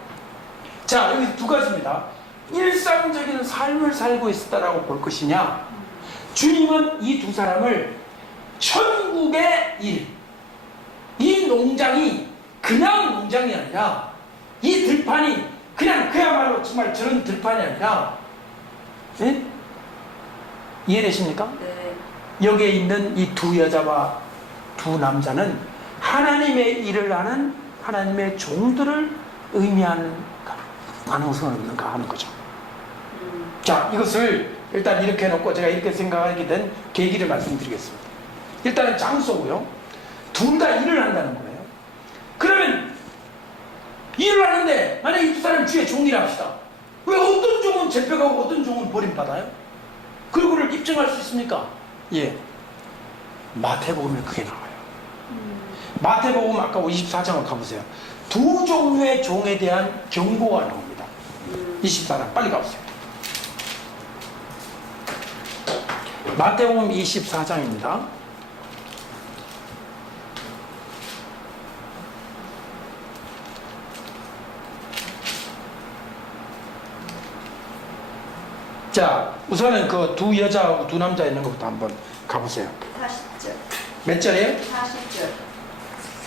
자, 여기 두 가지입니다. 일상적인 삶을 살고 있었다라고 볼 것이냐, 주님은 이 두 사람을 천국의 일, 이 농장이 그냥 농장이 아니라, 이 들판이 그냥 그야말로 정말 저런 들판이 아니라, 예? 이해되십니까? 네. 여기에 있는 이 두 여자와 두 남자는 하나님의 일을 하는 하나님의 종들을 의미하는 가능성은 없는가 하는 거죠. 자, 이것을 일단 이렇게 해놓고 제가 이렇게 생각하게 된 계기를 말씀드리겠습니다. 일단은 장소고요. 둘 다 일을 한다는 거예요. 그러면 일을 하는데 만약에 이 두 사람 주의 종이라 합시다. 왜 어떤 종은 잡혀가고 어떤 종은 버림받아요? 그거를 입증할 수 있습니까? 예. 마태복음에 그게 나와요. 마태복음 아까 24장을 가보세요. 두 종류의 종에 대한 경고가 나옵니다. 24장 빨리 가보세요. 마태복음 24장입니다. 자, 우선은 그 두 여자하고 두 남자 있는 것부터 한번 가보세요. 40절. 몇 절이에요? 40절.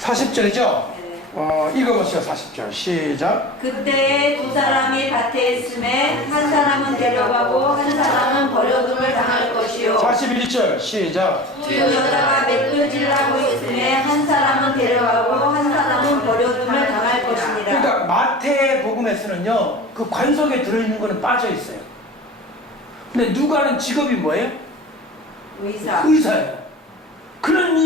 40절이죠? 네. 읽어보세요. 40절 시작. 그때 두 사람이 밭에 있음에 한 사람은 데려가고 한 사람은 버려둠을 당할 것이요. 41절 시작. 두 여자가 맷돌질하고 있음에 한 사람은 데려가고 한 사람은 버려둠을 당할 것이니라. 그러니까 마태복음에서는요, 그 관속에 들어있는 거는 빠져 있어요. 근데 누가 하는 직업이 뭐예요? 의사. 의사예요. 그런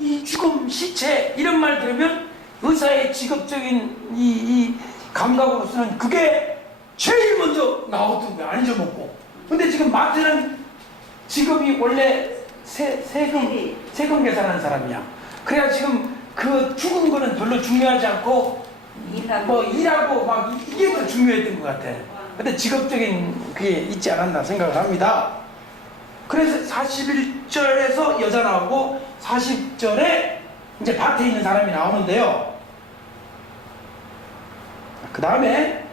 이 죽음, 시체 이런 말 들으면 의사의 직업적인 이 감각으로서는 그게 제일 먼저 나오던 거야. 안 잊어먹고. 근데 지금 마태는 직업이 원래 세금 계산하는 사람이야. 그래야 지금 그 죽은 거는 별로 중요하지 않고 뭐 일하고 막 이게 더 중요했던 것 같아. 근데 직업적인 그게 있지 않았나 생각을 합니다. 그래서 41절에서 여자 나오고 40절에 이제 밭에 있는 사람이 나오는데요. 그 다음에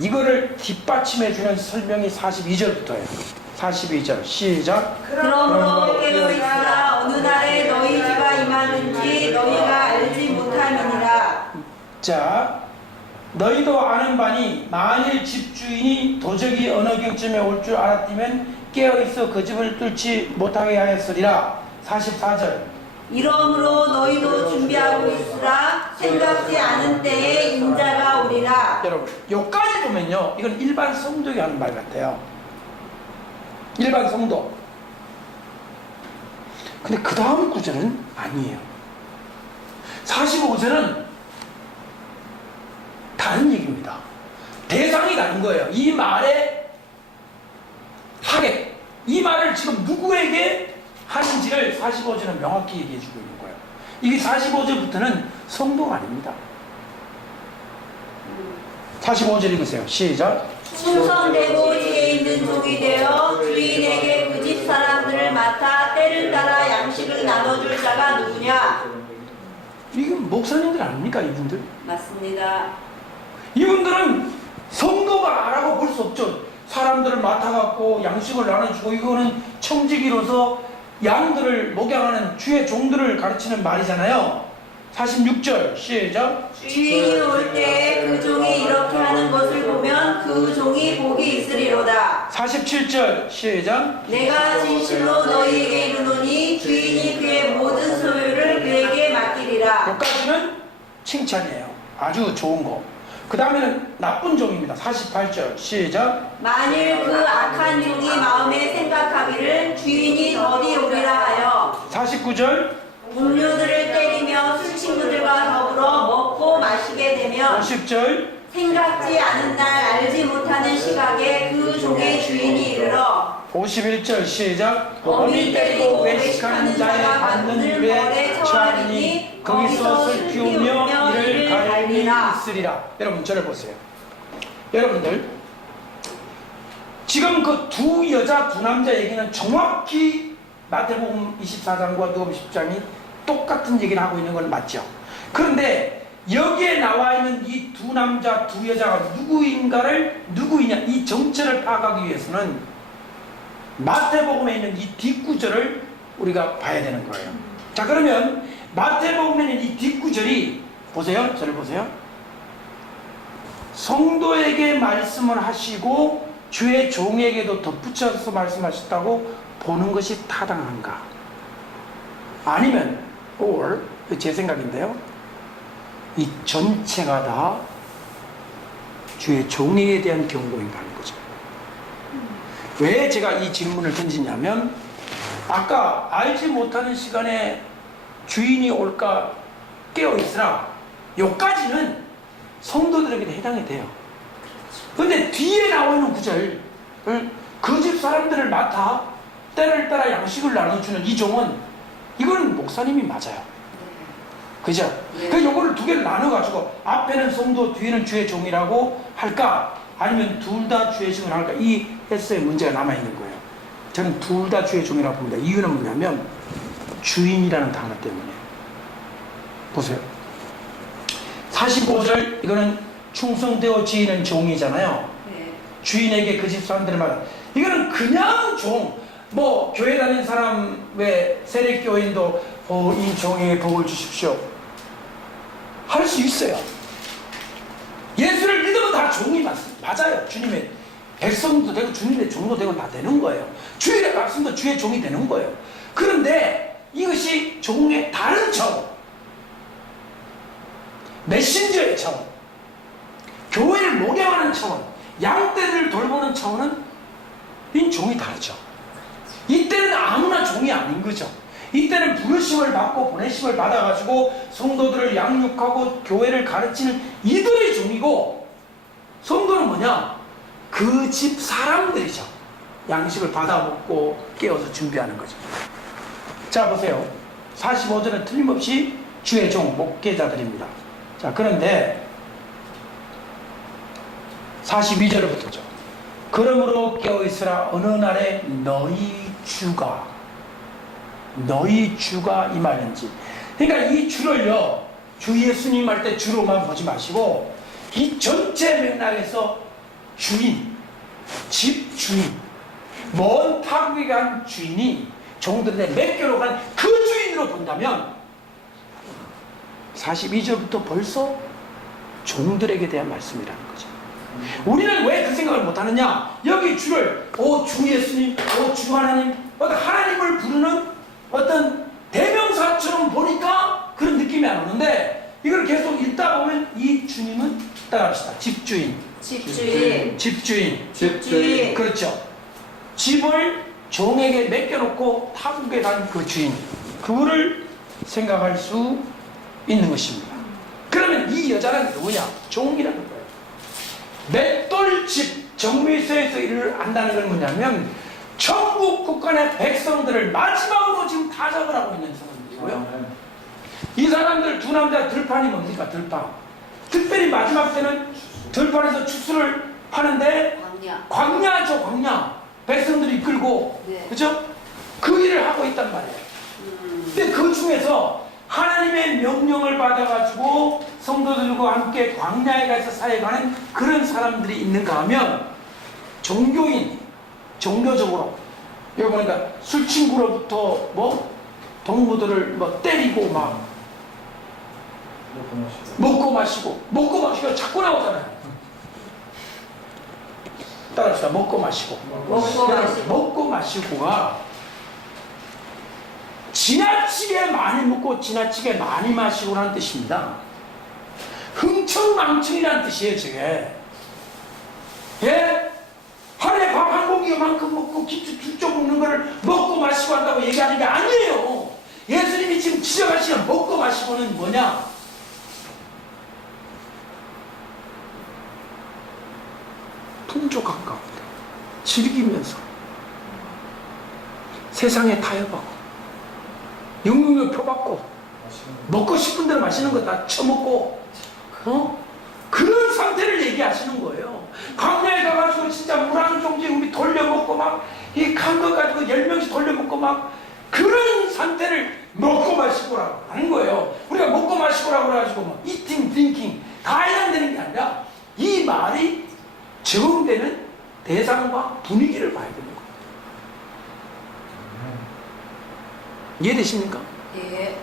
이거를 뒷받침해주는 설명이 42절부터예요. 42절 시작. 그러므로 깨어있으라 어느 날에 너희 집가 임하는지 너희가 알지 못함이니라. 자, 너희도 아는 바니 만일 집주인이 도적이 어느 경쯤에 올 줄 알았다면 깨어있어 그 집을 뚫지 못하게 하였으리라. 44절. 이러므로 너희도 준비하고 있으라. 생각지 않은 때에 인자가 오리라. 여러분, 여기까지 보면요, 이건 일반 성도가 하는 말 같아요. 일반 성도. 근데 그 다음 구절은 아니에요. 45절은 다른 얘기입니다. 대상이 다른 거예요. 이 말의 타겟, 이 말을 지금 누구에게 하는지를 45절은 명확히 얘기해 주고 있는 거예요. 이게 45절부터는 성도가 아닙니다. 45절 읽으세요. 시작. 충성되고 지혜 있는 종이 되어 주인에게 그 집 사람들을 맡아 때를 따라 양식을 나눠줄 자가 누구냐? 이건 목사님들 아닙니까, 이분들? 맞습니다. 이분들은 성도가라고 볼 수 없죠. 사람들을 맡아갖고 양식을 나눠주고, 이거는 청지기로서 양들을 목양하는 주의 종들을 가르치는 말이잖아요. 46절 시작. 주인이 올 때 그 종이 이렇게 하는 것을 보면 그 종이 복이 있으리로다. 47절 시작. 내가 진실로 너희에게 이르노니 주인이 그의 모든 소유를 그에게 맡기리라. 여기까지는 칭찬이에요. 아주 좋은 거. 그 다음에는 나쁜 종입니다. 48절 시작. 만일 그 악한 종이 마음에 생각하기를 주인이 더디 오리라 하여 49절 동료들을 때리며 술 친구들과 더불어 먹고 마시게 되면 50절 생각지 않은 날 알지 못하는 시각에 그 종의 주인이 이르러 51절 시작. 어미 때리고 외식하는 자가 받는 벌에 처하리니 거기서 술 피우며 이를 갈미 갈리라. 있으리라. 여러분 저를 보세요. 여러분들 지금 그 두 여자 두 남자 얘기는 정확히 마태복음 24장과 누가복음 10장이 똑같은 얘기를 하고 있는 건 맞죠. 그런데 여기에 나와 있는 이 두 남자 두 여자가 누구이냐 이 정체를 파악하기 위해서는 마태복음에 있는 이 뒷구절을 우리가 봐야 되는 거예요. 자, 그러면 마태복음에 있는 이 뒷구절이 보세요. 저를 보세요. 성도에게 말씀을 하시고 주의 종에게도 덧붙여서 말씀하셨다고 보는 것이 타당한가? 아니면 제 생각인데요, 이 전체가 다 주의 종에 대한 경고인가 하는 거죠. 왜 제가 이 질문을 던지냐면, 아까 알지 못하는 시간에 주인이 올까 깨어있으라, 여기까지는 성도들에게도 해당이 돼요. 그런데 뒤에 나와 있는 구절, 그 집 사람들을 맡아 때를 따라 양식을 나눠주는 이 종은, 이거는 목사님이 맞아요. 그죠? 그래서 요거를 두 개를 나눠가지고 앞에는 성도, 뒤에는 주의 종이라고 할까? 아니면 둘 다 주의 종을 할까? 이 에서의 문제가 남아있는 거예요. 저는 둘 다 주의 종이라고 봅니다. 이유는 뭐냐면 주인이라는 단어 때문에. 보세요. 45절, 이거는 충성되어 지는 종이잖아요. 네. 주인에게 그 집 사람들을 말하. 이거는 그냥 종. 뭐 교회 다니는 사람, 왜 세례교인도 이 종에게 복을 주십시오 할 수 있어요. 예수를 믿으면 다 종이 맞아요. 주님의 백성도 되고 주님의 종도 되고 다 되는 거예요. 주일에 말씀도 주의 종이 되는 거예요. 그런데 이것이 종의 다른 차원, 메신저의 차원, 교회를 목양하는 차원, 양떼를 돌보는 차원은 이 종이 다르죠. 이때는 아무나 종이 아닌 거죠. 이때는 부르심을 받고 보내심을 받아가지고 성도들을 양육하고 교회를 가르치는 이들의 종이고, 성도는 뭐냐? 그 집 사람들이죠. 양식을 받아 먹고 깨워서 준비하는 거죠. 자, 보세요. 45절은 틀림없이 주의 종, 목회자들입니다. 자, 그런데 42절부터죠. 그러므로 깨어있으라 어느 날에 너희 주가 임하는지. 그러니까 이 주를요, 주 예수님 할 때 주로만 보지 마시고 이 전체 맥락에서 주인, 집 주인, 먼 타국에 간 주인이 종들의 몇 개로 간 그 주인으로 본다면 42절부터 벌써 종들에게 대한 말씀이라는 거죠. 우리는 왜 그 생각을 못하느냐? 여기 주를 주 예수님, 주 하나님, 하나님을 부르는 어떤 대명사처럼 보니까 그런 느낌이 안 오는데, 이걸 계속 읽다 보면 이 주님은 따라합시다. 집주인, 집주인, 그렇죠. 집을 종에게 맡겨놓고 타국에 간 그 주인, 그거를 생각할 수 있는 것입니다. 그러면 이 여자는 누구냐? 종이라는 거예요. 맷돌집 정밀서에서 일을 안다는 건 뭐냐면 천국 국간의 백성들을 마지막으로 지금 다 잡으라고 있는 사람들이고요. 이 사람들 두 남자 들판이 뭡니까? 들판. 특별히 마지막 때는 들판에서 추수를 파는데 광야죠, 광야. 백성들이 이끌고, 네. 그죠? 그 일을 하고 있단 말이에요. 근데 그 중에서 하나님의 명령을 받아가지고 성도들과 함께 광야에 가서 사역하는 그런 사람들이 있는가 하면 종교인, 종교적으로, 여기 보니까 술친구로부터 동무들을 때리고 막 먹고 마시고 자꾸 나오잖아요. 따라합시다. 먹고 마시고가 지나치게 많이 먹고 지나치게 많이 마시고라는 뜻입니다. 흥청망청이라는 뜻이에요, 저게. 예? 하루에 밥 한 공기만큼 먹고 김치 두 쪽 먹는 거를 먹고 마시고 한다고 얘기하는 게 아니에요. 예수님이 지금 지적하시는 먹고 마시고는 뭐냐? 풍족한 가운데 즐기면서 세상에 타협하고 영웅을 펴받고 먹고 싶은 대로 마시는 거 다 처먹고 그런 상태를 얘기하시는 거예요. 광야에 가가지고 진짜 물 한 종지 우리 돌려먹고 막 이 간 거 가지고 10명씩 돌려먹고 막 그런 상태를 먹고 마시고라고 하는 거예요. 우리가 먹고 마시고라고 해가지고 막 eating, drinking 다 해당되는 게 아니라 이 말이 적용되는 대상과 분위기를 봐야 되는 거예요. 이해되십니까? 예.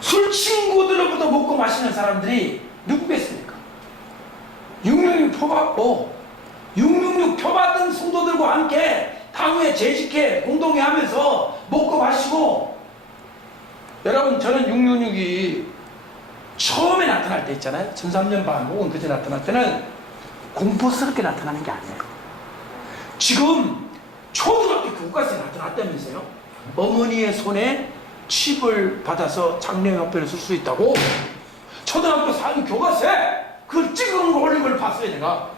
술 친구들로부터 먹고 마시는 사람들이 누구겠습니까? 666 표받고 666 표받은 성도들과 함께 당후에 재직해 공동회 하면서 먹고 마시고. 여러분, 저는 666이 처음에 나타날 때 있잖아요. 1300년 반 혹은 그제 나타날 때는 공포스럽게 나타나는 게 아니에요. 지금 초등학교 교과서에 나타났다면서요. 어머니의 손에 칩을 받아서 장래화폐를 쓸 수 있다고. 초등학교 4학년 교과서에 그걸 찍은 거 올린 걸 봤어요, 내가.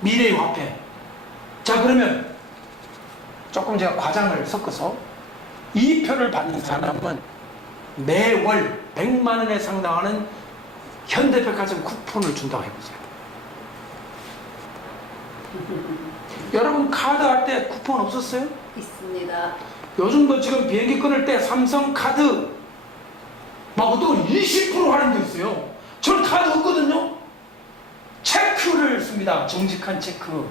미래의 화폐. 자, 그러면 조금 제가 과장을 섞어서 이 표를 받는 사람은 매월 100만 원에 상당하는 현대백화점 쿠폰을 준다고 해보세요. 여러분, 카드 할 때 쿠폰 없었어요? 있습니다. 요즘도 지금 비행기 끊을 때 삼성카드 막 어떤 20% 할인도 있어요. 저는 카드 없거든요. 체크를 씁니다. 정직한 체크.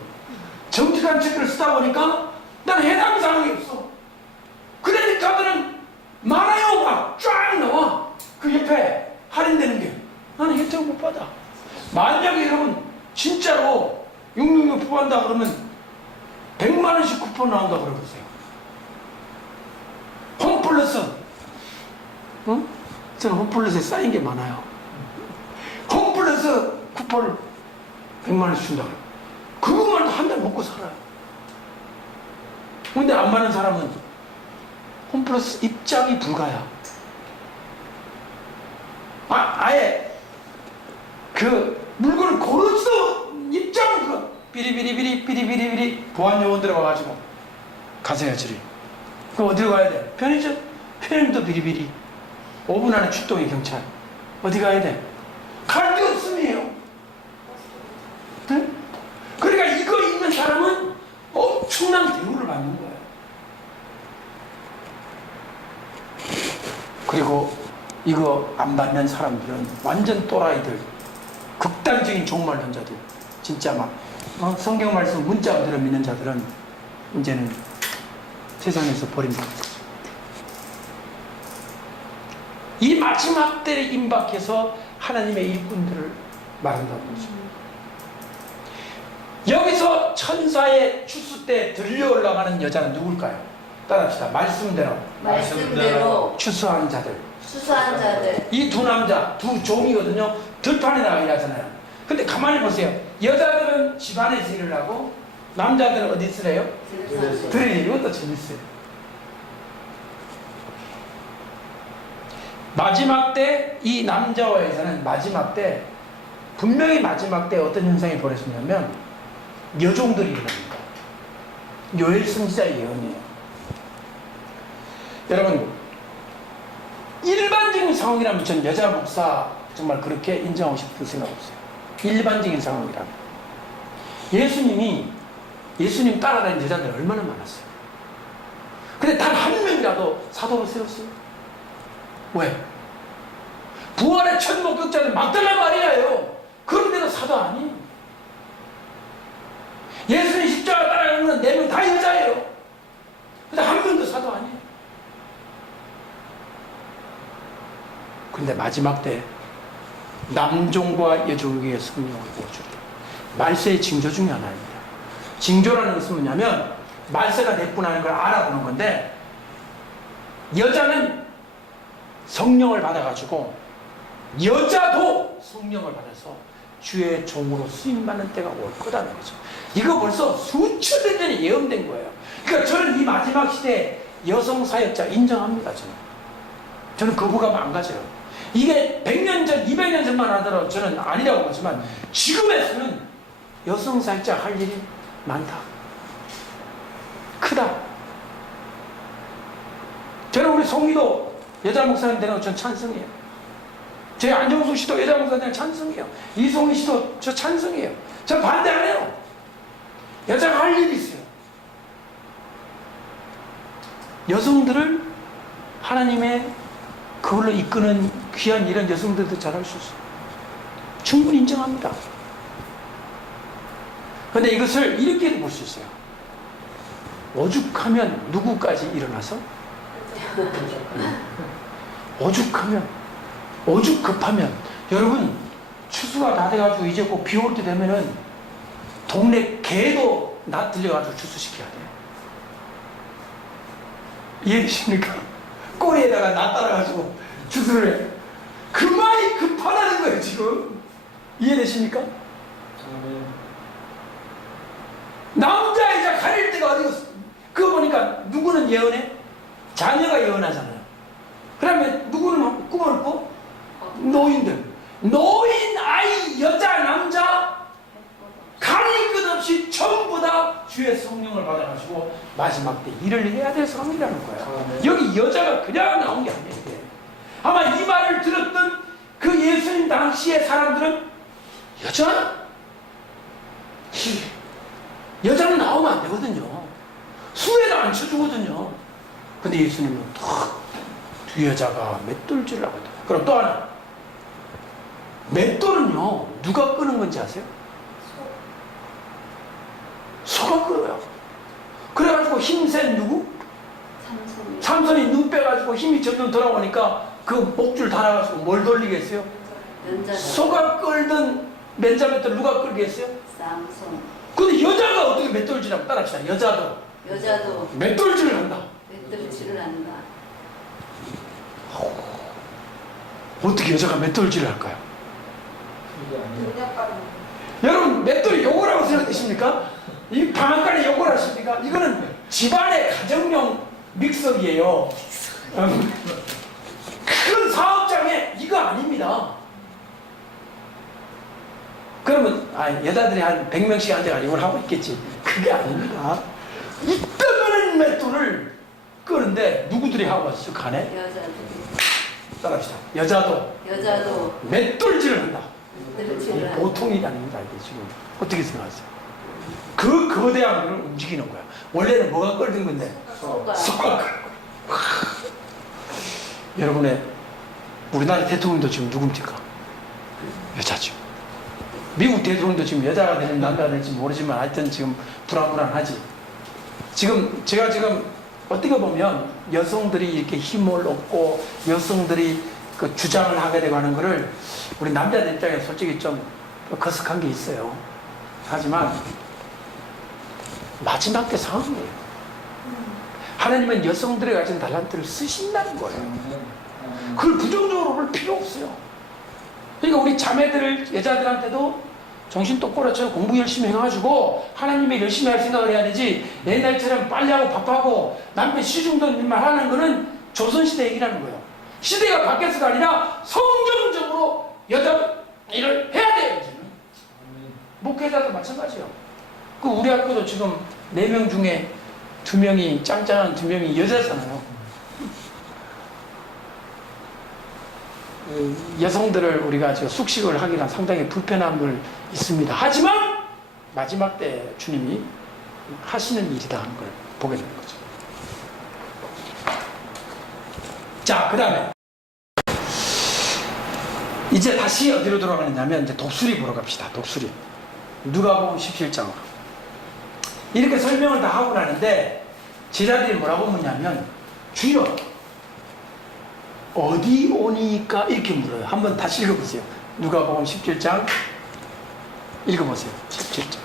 정직한 체크를 쓰다 보니까 나는 해당 사항이 없어. 크레딧 카드는 많아요. 막 쫙 나와. 그 옆에 할인되는 게. 나는 혜택을 못 받아. 만약에 여러분 진짜로 666 뽑았다 그러면 100만 원씩 쿠폰 나온다 그러보세요. 홈플러스. 응? 저는 홈플러스에 쌓인 게 많아요. 홈플러스 쿠폰을 100만 원씩 준다 그래요. 그것만 한 달 먹고 살아요. 근데 안 받는 사람은 홈플러스 입장이 불가야. 아예 그 물건을 고르지도 입장이 불가. 비리비리 보안 요원 들어가가지고 가세요 저리. 그럼 어디로 가야 돼? 편의점? 편의점도 비리비리. 5분 안에 출동해 경찰. 어디 가야 돼? 갈 데 없음이에요. 응? 그러니까 이거 있는 사람은 엄청난 대우를 받는 거예요. 그리고 이거 안 받는 사람들은 완전 또라이들. 극단적인 종말론자들, 진짜 막 성경 말씀 문자 그대로 믿는 자들은 이제는 세상에서 버립니다. 이 마지막 때에 임박해서 하나님의 일꾼들을 말한다고 그러죠. 여기서 천사의 추수 때 들려 올라가는 여자는 누굴까요? 따라합시다. 말씀대로 추수한 자들. 수수한 자들. 이 두 남자, 두 종이거든요. 들판에 나가 일하잖아요. 근데 가만히 보세요. 여자들은 집안에서 일을 하고 남자들은 어디 있으래요? 들에 일. 이것도 재밌어요. 마지막 때 이 남자와 여자는 마지막 때 분명히 마지막 때 어떤 현상이 벌어지냐면 여종들이 일어납니다. 요엘 선지자의 예언이에요. 여러분, 일반적인 상황이라면 전 여자 목사 정말 그렇게 인정하고 싶은 생각 없어요. 일반적인 상황이라면. 예수님 따라다니는 여자들 얼마나 많았어요. 근데 단 한 명이라도 사도로 세웠어요. 왜? 부활의 첫 목격자는 막달라 마리아예요. 그런데도 사도 아니에요. 예수님 십자가 따라가는 4명 다 여자예요. 근데 한 명도 사도 아니에요. 근데 마지막 때 남종과 여종에게 성령을 부어주리라. 말세의 징조 중에 하나입니다. 징조라는 것은 뭐냐면 말세가 됐구나는 걸 알아보는 건데, 여자는 성령을 받아가지고 여자도 성령을 받아서 주의 종으로 쓰임받는 때가 올 거다는 거죠. 이거 벌써 수천 년 전에 예언된 거예요. 그러니까 저는 이 마지막 시대에 여성 사역자 인정합니다. 저는 거부감 안 가져요. 이게 100년 전, 200년 전만 하더라도 저는 아니라고 보지만 지금에서는 여성 사역자 할 일이 많다. 크다. 저는 우리 송이도 여자 목사님 되는 거 전 찬성이에요. 저희 안정숙 씨도 여자 목사님 되는 찬성이에요. 이송희 씨도 저 찬성이에요. 저 반대 안 해요. 여자가 할 일이 있어요. 여성들을 하나님의 그걸로 이끄는 귀한 이런 여성들도 잘할 수 있어요. 충분히 인정합니다. 그런데 이것을 이렇게도 볼 수 있어요. 오죽하면 누구까지 일어나서? 오죽 급하면, 여러분 추수가 다 돼가지고 이제 꼭 비 올 때 되면은 동네 개도 나 들려가지고 추수시켜야 돼. 이해되십니까? 꼬리에다가 나 따라가지고 추수를 해. 그만이 급하다는 거예요 지금. 이해되십니까? 남자이자 가릴 데가 어디고, 그거 보니까 누구는 예언해? 자녀가 예언하잖아요. 그러면 누구는 꿈을 꿔? 노인들. 노인, 아이, 여자, 남자 가릴 것 없이 전부 다 주의 성령을 받아가지고 마지막 때 일을 해야 될 상황이라는 거예요. 여기 여자가 그냥 나온 게 아니에요. 아마 이 말을 들었던 그 예수님 당시의 사람들은 여자는 나오면 안 되거든요. 수혜를 안 쳐주거든요. 근데 예수님은 두 여자가 맷돌질을 하거든요. 그럼 또 하나, 맷돌은요 누가 끄는 건지 아세요? 소가 끌어요. 그래가지고 힘센 누구? 삼손이 눈 빼가지고 힘이 점점 돌아오니까 그 목줄 달아가지고 뭘 돌리겠어요? 소가 끌던 맨자맷돌 누가 끌겠어요? 쌍손. 근데 여자가 어떻게 맷돌질하고 따라합시다. 여자도 맷돌질을 한다. 맷돌질을 한다. 어떻게 여자가 맷돌질을 할까요? 여러분 맷돌이 요거라고 생각되십니까? 이 방앗간에 요걸 하십니까? 이거는 집안의 가정용 믹서기예요. 큰 사업장에 이거 아닙니다. 그러면 여자들이 한 100명씩 앉아가지고 이걸 하고 있겠지. 그게 아닙니다. 이따만한 맷돌을 끄는데 누구들이 하고 왔어? 간에? 여자들이. 따라합시다. 여자도 맷돌질을 한다. 맷돌질을 보통 일이 아닙니다. 이게 지금 어떻게 생각하세요? 그 거대한 걸 움직이는 거야. 원래는 뭐가 끌던 건데? 소가 끌고. 여러분의 우리나라 대통령도 지금 누굽니까? 여자죠. 미국 대통령도 지금 여자가 되는 남자가 될지 모르지만 하여튼 지금 불안불안하지. 제가 지금 어떻게 보면 여성들이 이렇게 힘을 얻고 여성들이 그 주장을 하게 되고 하는 거를 우리 남자들 입장에 솔직히 좀 거석한 게 있어요. 하지만 마지막 때 상한 거예요. 하나님은 여성들의 가진 달란트를 쓰신다는 거예요. 그걸 부정적으로 볼 필요 없어요. 그러니까 우리 자매들, 여자들한테도 정신 똑바로 차리고 공부 열심히 해가지고 하나님의 열심히 할 생각을 해야 되지, 옛날처럼 빨리하고 밥하고 남편 시중돈 일만 하는 거는 조선시대 얘기라는 거예요. 시대가 바뀌어서가 아니라 성경적으로 여자 일을 해야 돼요. 이제는. 목회자도 마찬가지예요. 그 우리 학교도 지금 4명 중에 2명이, 짱짱한 2명이 여자잖아요. 여성들을 우리가 숙식을 하기가 상당히 불편함을 있습니다. 하지만 마지막 때 주님이 하시는 일이다 하는 걸 보게 되는 거죠. 자, 그 다음에 이제 다시 어디로 돌아가느냐면 이제 독수리 보러 갑시다. 독수리. 누가복음 17장으로. 이렇게 설명을 다 하고 나는데 제자들이 뭐라고 묻냐면, 주여 어디 오니까 이렇게 물어요. 한번 다시 읽어보세요. 누가복음 17장 읽어보세요. 17장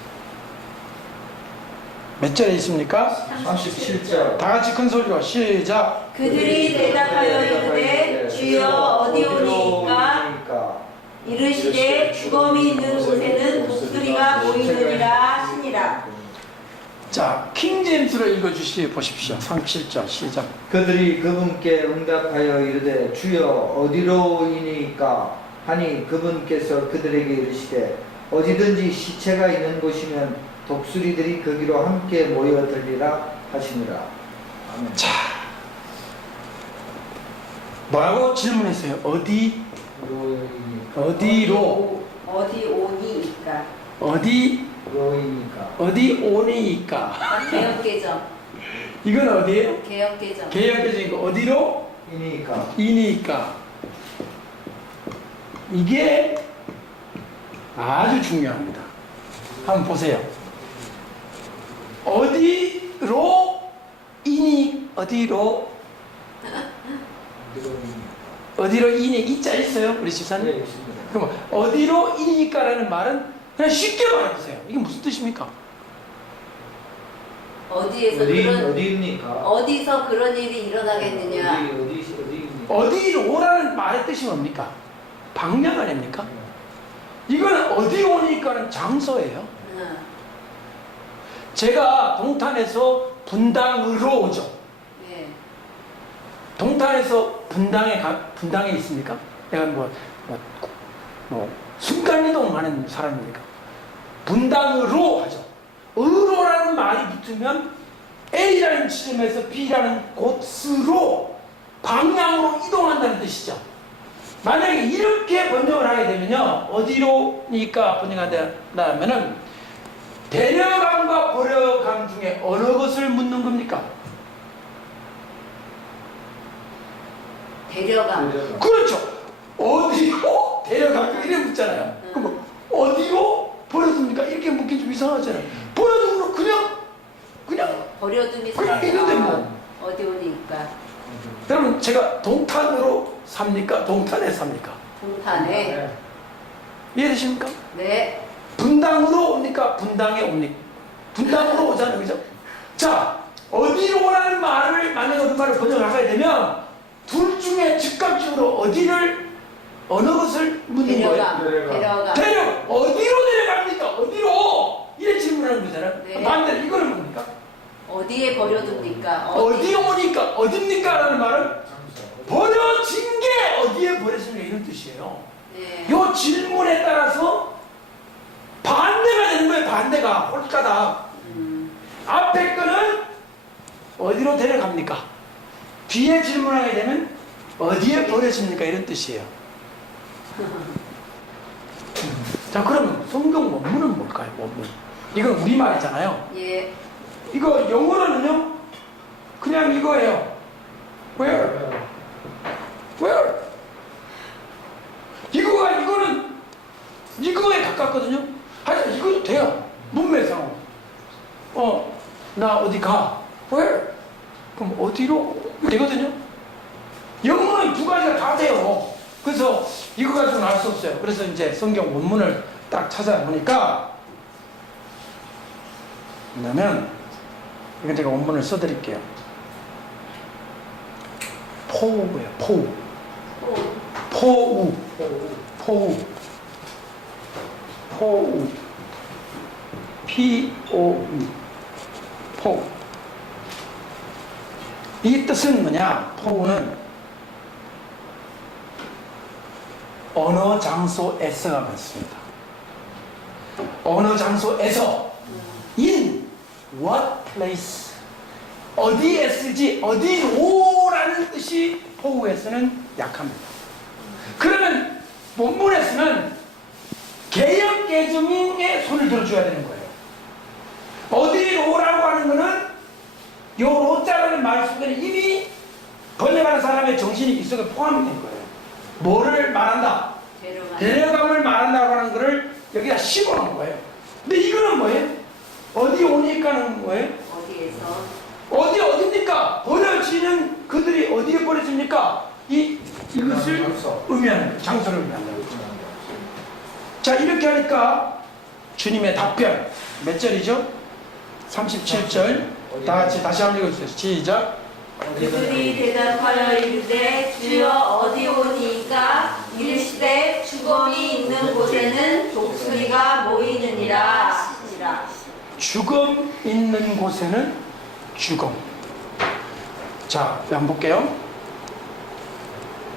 몇 절에 있습니까? 37절. 다 같이 큰 소리로 시작. 그들이 대답하여 이르되 주여 어디 오니까 이르시되 주검이 있는 곳에는 독수리가 보이느니라 하시니라. 자, 킹제임스를 읽어주시 보십시오. 37절 시작. 그들이 그분께 응답하여 이르되 주여 어디로이니까 하니 그분께서 그들에게 이르시되 어디든지 시체가 있는 곳이면 독수리들이 거기로 함께 모여들리라 하시니라. 아멘. 자, 뭐라고 질문했어요? 어디로? 어디 오니까. 어디 오니까. 개혁개정. 이건 어디예요? 개혁개정. 개혁개정이고 어디로? 이니까. 이니까. 이게 아주 중요합니다. 한번 보세요. 어디로 이니, 어디로 이니, 이자 있어요? 우리 집사님? 네, 있습니다. 그럼 어디로 이니까라는 말은 그냥 쉽게 말해보세요. 이게 무슨 뜻입니까? 어디에서 어디입니까? 어디서 그런 일이 일어나겠느냐. 어디입니까? 어디로라는 말의 뜻이 뭡니까? 방향 아닙니까? 이거는 어디 오니까는 장소예요. 제가 동탄에서 분당으로 오죠. 네. 동탄에서 분당에 있습니까? 내가 순간이동하는 사람입니까? 분당으로 하죠. 으로라는 말이 붙으면 A라는 지점에서 B라는 곳으로 방향으로 이동한다는 뜻이죠. 만약에 이렇게 번역을 하게 되면요, 어디로니까 번역한다면은 데려감과 버려감 중에 어느 것을 묻는 겁니까? 데려감. 그렇죠. 어디로 데려갈까 이렇게 묻잖아요. 그럼 어디로 버려둡니까? 이렇게 묻기 좀 이상하잖아요. 버려두면 그냥 버려둠이 있는데 뭐. 어디 오니까. 여러분, 제가 동탄으로 삽니까? 동탄에 삽니까? 동탄에. 이해되십니까? 네. 분당으로 옵니까? 분당에 옵니까? 분당으로 오잖아요. 그죠? 자, 어디로 오라는 말을, 만약에 어떤 말을 번역하게 되면 둘 중에 즉각적으로 어느 것을 묻는 거예요? 데려감. 어디로 내려갑니까? 어디로? 이래 질문하는 거잖아요. 네. 반대로 이거는 뭡니까? 어디에 버려둡니까? 어디 오니까? 어딥니까? 라는 말은 버려진 게 어디에 버려집니까? 이런 뜻이에요. 네. 이 질문에 따라서 반대가 되는 거예요. 반대가 홀가닥. 앞에 거는 어디로 데려갑니까? 뒤에 질문하게 되면 어디에 버려집니까? 이런 뜻이에요. 자, 그러면 성경 원문은 뭘까요? 원문. 이건 우리말이잖아요. 예. 이거 영어로는요, 그냥 이거예요. Where? 이거는 이거에 가까워요. 같거든요. 하여튼 이것도 돼요. 문맥상으로. 나 어디 가. Where? 그럼 어디로? 되거든요. 영어는 두 가지가 다 돼요. 그래서 이거 가지고는 알 수 없어요. 그래서 이제 성경 원문을 딱 찾아보니까 뭐냐면 이건 제가 원문을 써드릴게요. 포우예요. 포우. 포우. 포우. 포우. P-O-U. 포우. 이 뜻은 뭐냐? 포우는 어느 장소에서가 많습니다. 어느 장소에서 in what place 어디에 쓰지 어디로라는 뜻이 포우에서는 약합니다. 그러면 본문에서는 개역 개정에 손을 들어줘야 되는 거예요. 어디로라고 하는 거는 요 로자라는 말 속에는 이미 번역하는 사람의 정신이 이 속에 포함이 된 거예요. 뭐를 말한다? 데려감을 말한다고 하는 거를 여기다 씹어놓은 거예요. 근데 이거는 뭐예요? 어디 오니까는 뭐예요? 어디에서 어디입니까? 버려지는 그들이 어디에 버려집니까? 이것을 의미하는 거예요. 장소를 의미하는 거예요. 자, 이렇게 하니까 주님의 답변 몇 절이죠? 37절 다 같이 다시 한번 읽어주세요. 시작. 그들이 대답하여 이르되 주여 어디 오니까 이르시되 죽음이 있는 곳에는 독수리가 모이느니라. 죽음 있는 곳에는 죽음. 자, 한번 볼게요.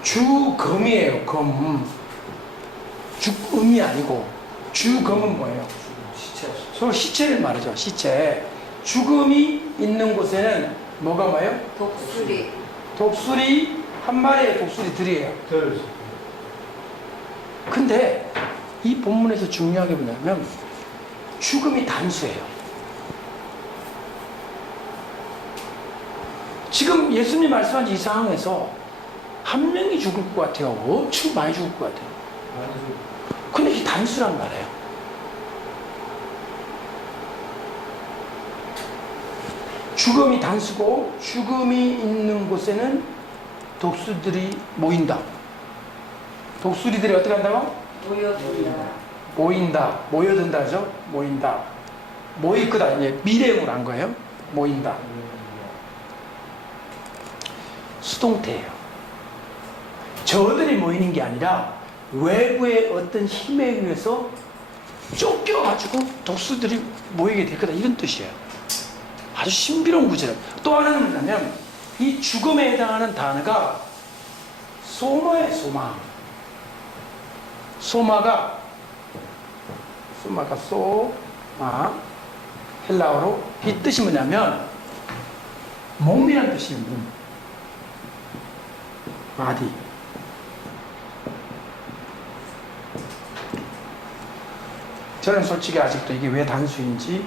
죽음이에요. 검. 죽음이 아니고 죽음은 뭐예요? 시체. 서로 시체를 말하죠. 시체. 죽음이 있는 곳에는 뭐가 뭐예요? 독수리. 독수리 한 마리의 독수리들이에요. 들. 근데 이 본문에서 중요한 게 뭐냐면 죽음이 단수예요. 지금 예수님 말씀한 이 상황에서 한 명이 죽을 것 같아요. 엄청 많이 죽을 것 같아요. 근데 이게 단수란 말이에요. 죽음이 단수고 죽음이 있는 곳에는 독수리들이 모인다. 독수리들이 어떻게 한다고? 모인다. 모여든다죠? 모인다. 모일 거다. 이제 미래형으로 한 거예요. 모인다. 수동태예요. 저들이 모이는 게 아니라 외부의 어떤 힘에 의해서 쫓겨가지고 독수들이 모이게 될 거다. 이런 뜻이에요. 아주 신비로운 구절이에요. 또 하나는 뭐냐면 이 죽음에 해당하는 단어가 소마예요. 소마가 소마 헬라어로 이 뜻이 뭐냐면 몸이란 뜻이에요. 몸. 바디. 저는 솔직히 아직도 이게 왜 단수인지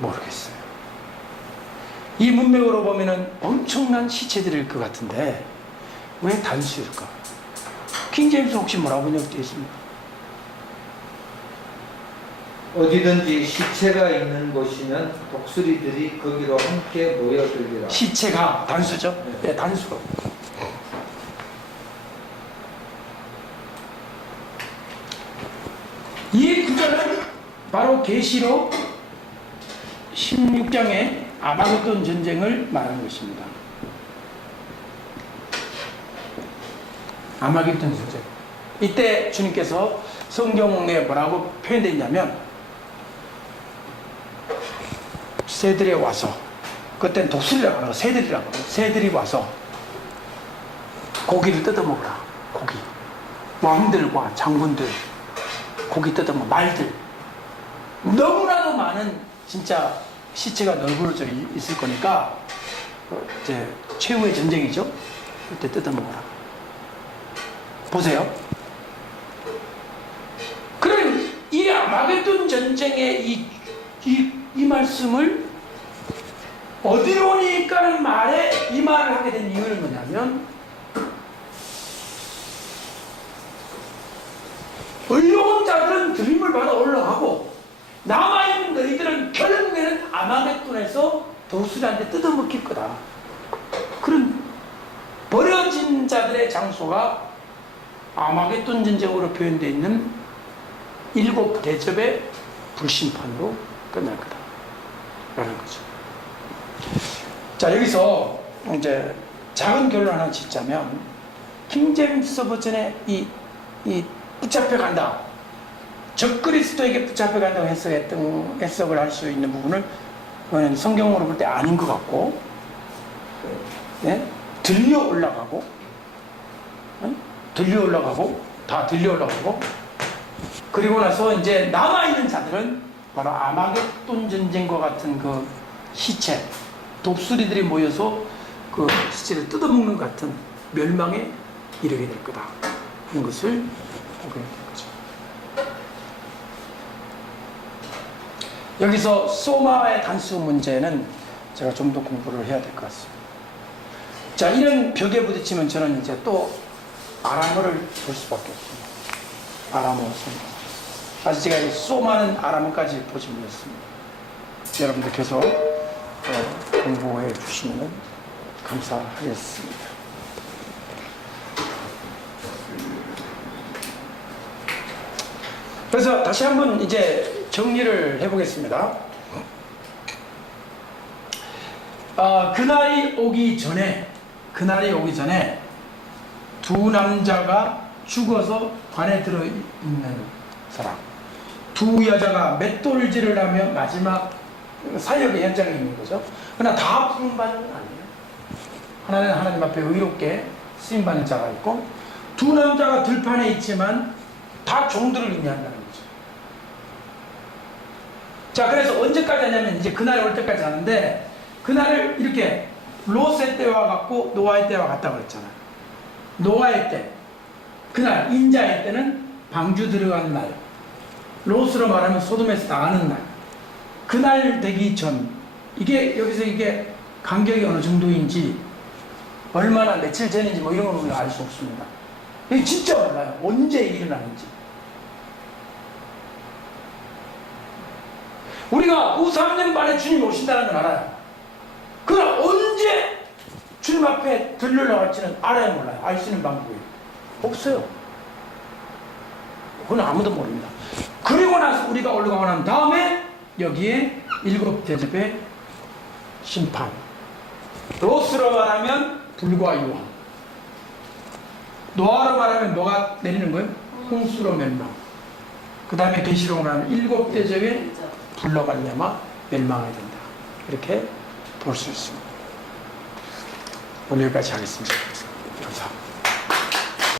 모르겠어요. 이 문맥으로 보면은 엄청난 시체들일 것 같은데 왜 단수일까? 킹제임스 혹시 뭐라고 번역되어 있습니까? 어디든지 시체가 있는 곳이면 독수리들이 거기로 함께 모여들리라. 시체가 단수죠? 네, 단수로. 이 구절은 바로 계시록 16장의 아마겟돈 전쟁을 말하는 것입니다. 아마겟돈 전쟁. 이때 주님께서 성경에 뭐라고 표현되어 있냐면 새들이 와서, 그때는 독수리라고 하고 새들이라고 하고, 새들이 와서 고기를 뜯어먹으라. 고기. 왕들과 장군들 고기 뜯어먹어. 말들. 너무나도 많은 진짜 시체가 널브러져 있을 거니까 이제 최후의 전쟁이죠. 그때 뜯어먹어라. 보세요. 그럼 이 아마겟돈 전쟁의 이 말씀을 어디로 오니까는 말에 이 말을 하게 된 이유는 뭐냐면 의로운 자들은 들림을 받아 올라가고 남아있는 너희들은 결국에는 아마겟돈에서 도수리한테 뜯어먹힐 거다. 그런 버려진 자들의 장소가 아마겟돈 전쟁으로 표현되어 있는 7 대접의 불심판으로 끝날 거다 라는 거죠. 자, 여기서 이제 작은 결론 하나 짓자면 킹제임스 버전의 이 붙잡혀 간다, 적그리스도에게 붙잡혀 간다고 해석을 할 수 있는 부분을 그거는 성경으로 볼 때 아닌 것 같고, 네? 들려 올라가고, 다 들려 올라가고, 그리고 나서 이제 남아있는 자들은 바로 아마겟돈 전쟁과 같은 그 시체, 독수리들이 모여서 그 시체를 뜯어먹는 것 같은 멸망에 이르게 될 거다 하는 것을 보게 된 거죠. 여기서 소마의 단수 문제는 제가 좀 더 공부를 해야 될 것 같습니다. 자, 이런 벽에 부딪히면 저는 이제 또 아람어를 볼 수밖에 없습니다. 아람어 성경. 아직 제가 이 소마는 아람어까지 보지 못했습니다. 여러분들 계속 공부해 주시면 감사하겠습니다. 그래서 다시 한번 이제 정리를 해보겠습니다. 그날이 오기 전에 두 남자가 죽어서 관에 들어있는 사람, 두 여자가 맷돌질을 하며 마지막 사역의 현장에 있는 거죠. 그러나 다 부름받는 건 아니에요. 하나는 하나님 앞에 의롭게 쓰임받는 자가 있고, 두 남자가 들판에 있지만 다 종들을 의미한다는 거죠. 자, 그래서 언제까지 하냐면 이제 그날이 올 때까지 하는데, 그날을 이렇게 롯의 때와 같고 노아의 때와 같다고 그랬잖아요. 노아의 때, 그날 인자의 때는 방주 들어가는 날, 롯으로 말하면 소돔에서 나가는 날, 그날 되기 전, 이게 여기서 이게 간격이 어느 정도인지, 얼마나 며칠 전인지 뭐 이런 건 우리가 알 수 없습니다. 이게 진짜 몰라요. 언제 일어나는지. 우리가 후 3년 만에 주님 오신다는 건 알아요. 그러나 언제 주님 앞에 들려나갈지는 알아야 몰라요. 알 수 있는 방법이 없어요. 그건 아무도 모릅니다. 그리고 나서 우리가 올라가고 난 다음에 여기에 7 대접의 심판, 롯으로 말하면 불과 유황, 노아로 말하면 뭐가 내리는 거예요? 홍수로 멸망. 그 다음에 계시록으로 말하면 7 대접의 불로 말미암아 멸망하게 된다. 이렇게 볼 수 있습니다. 오늘 여기까지 하겠습니다. 감사합니다.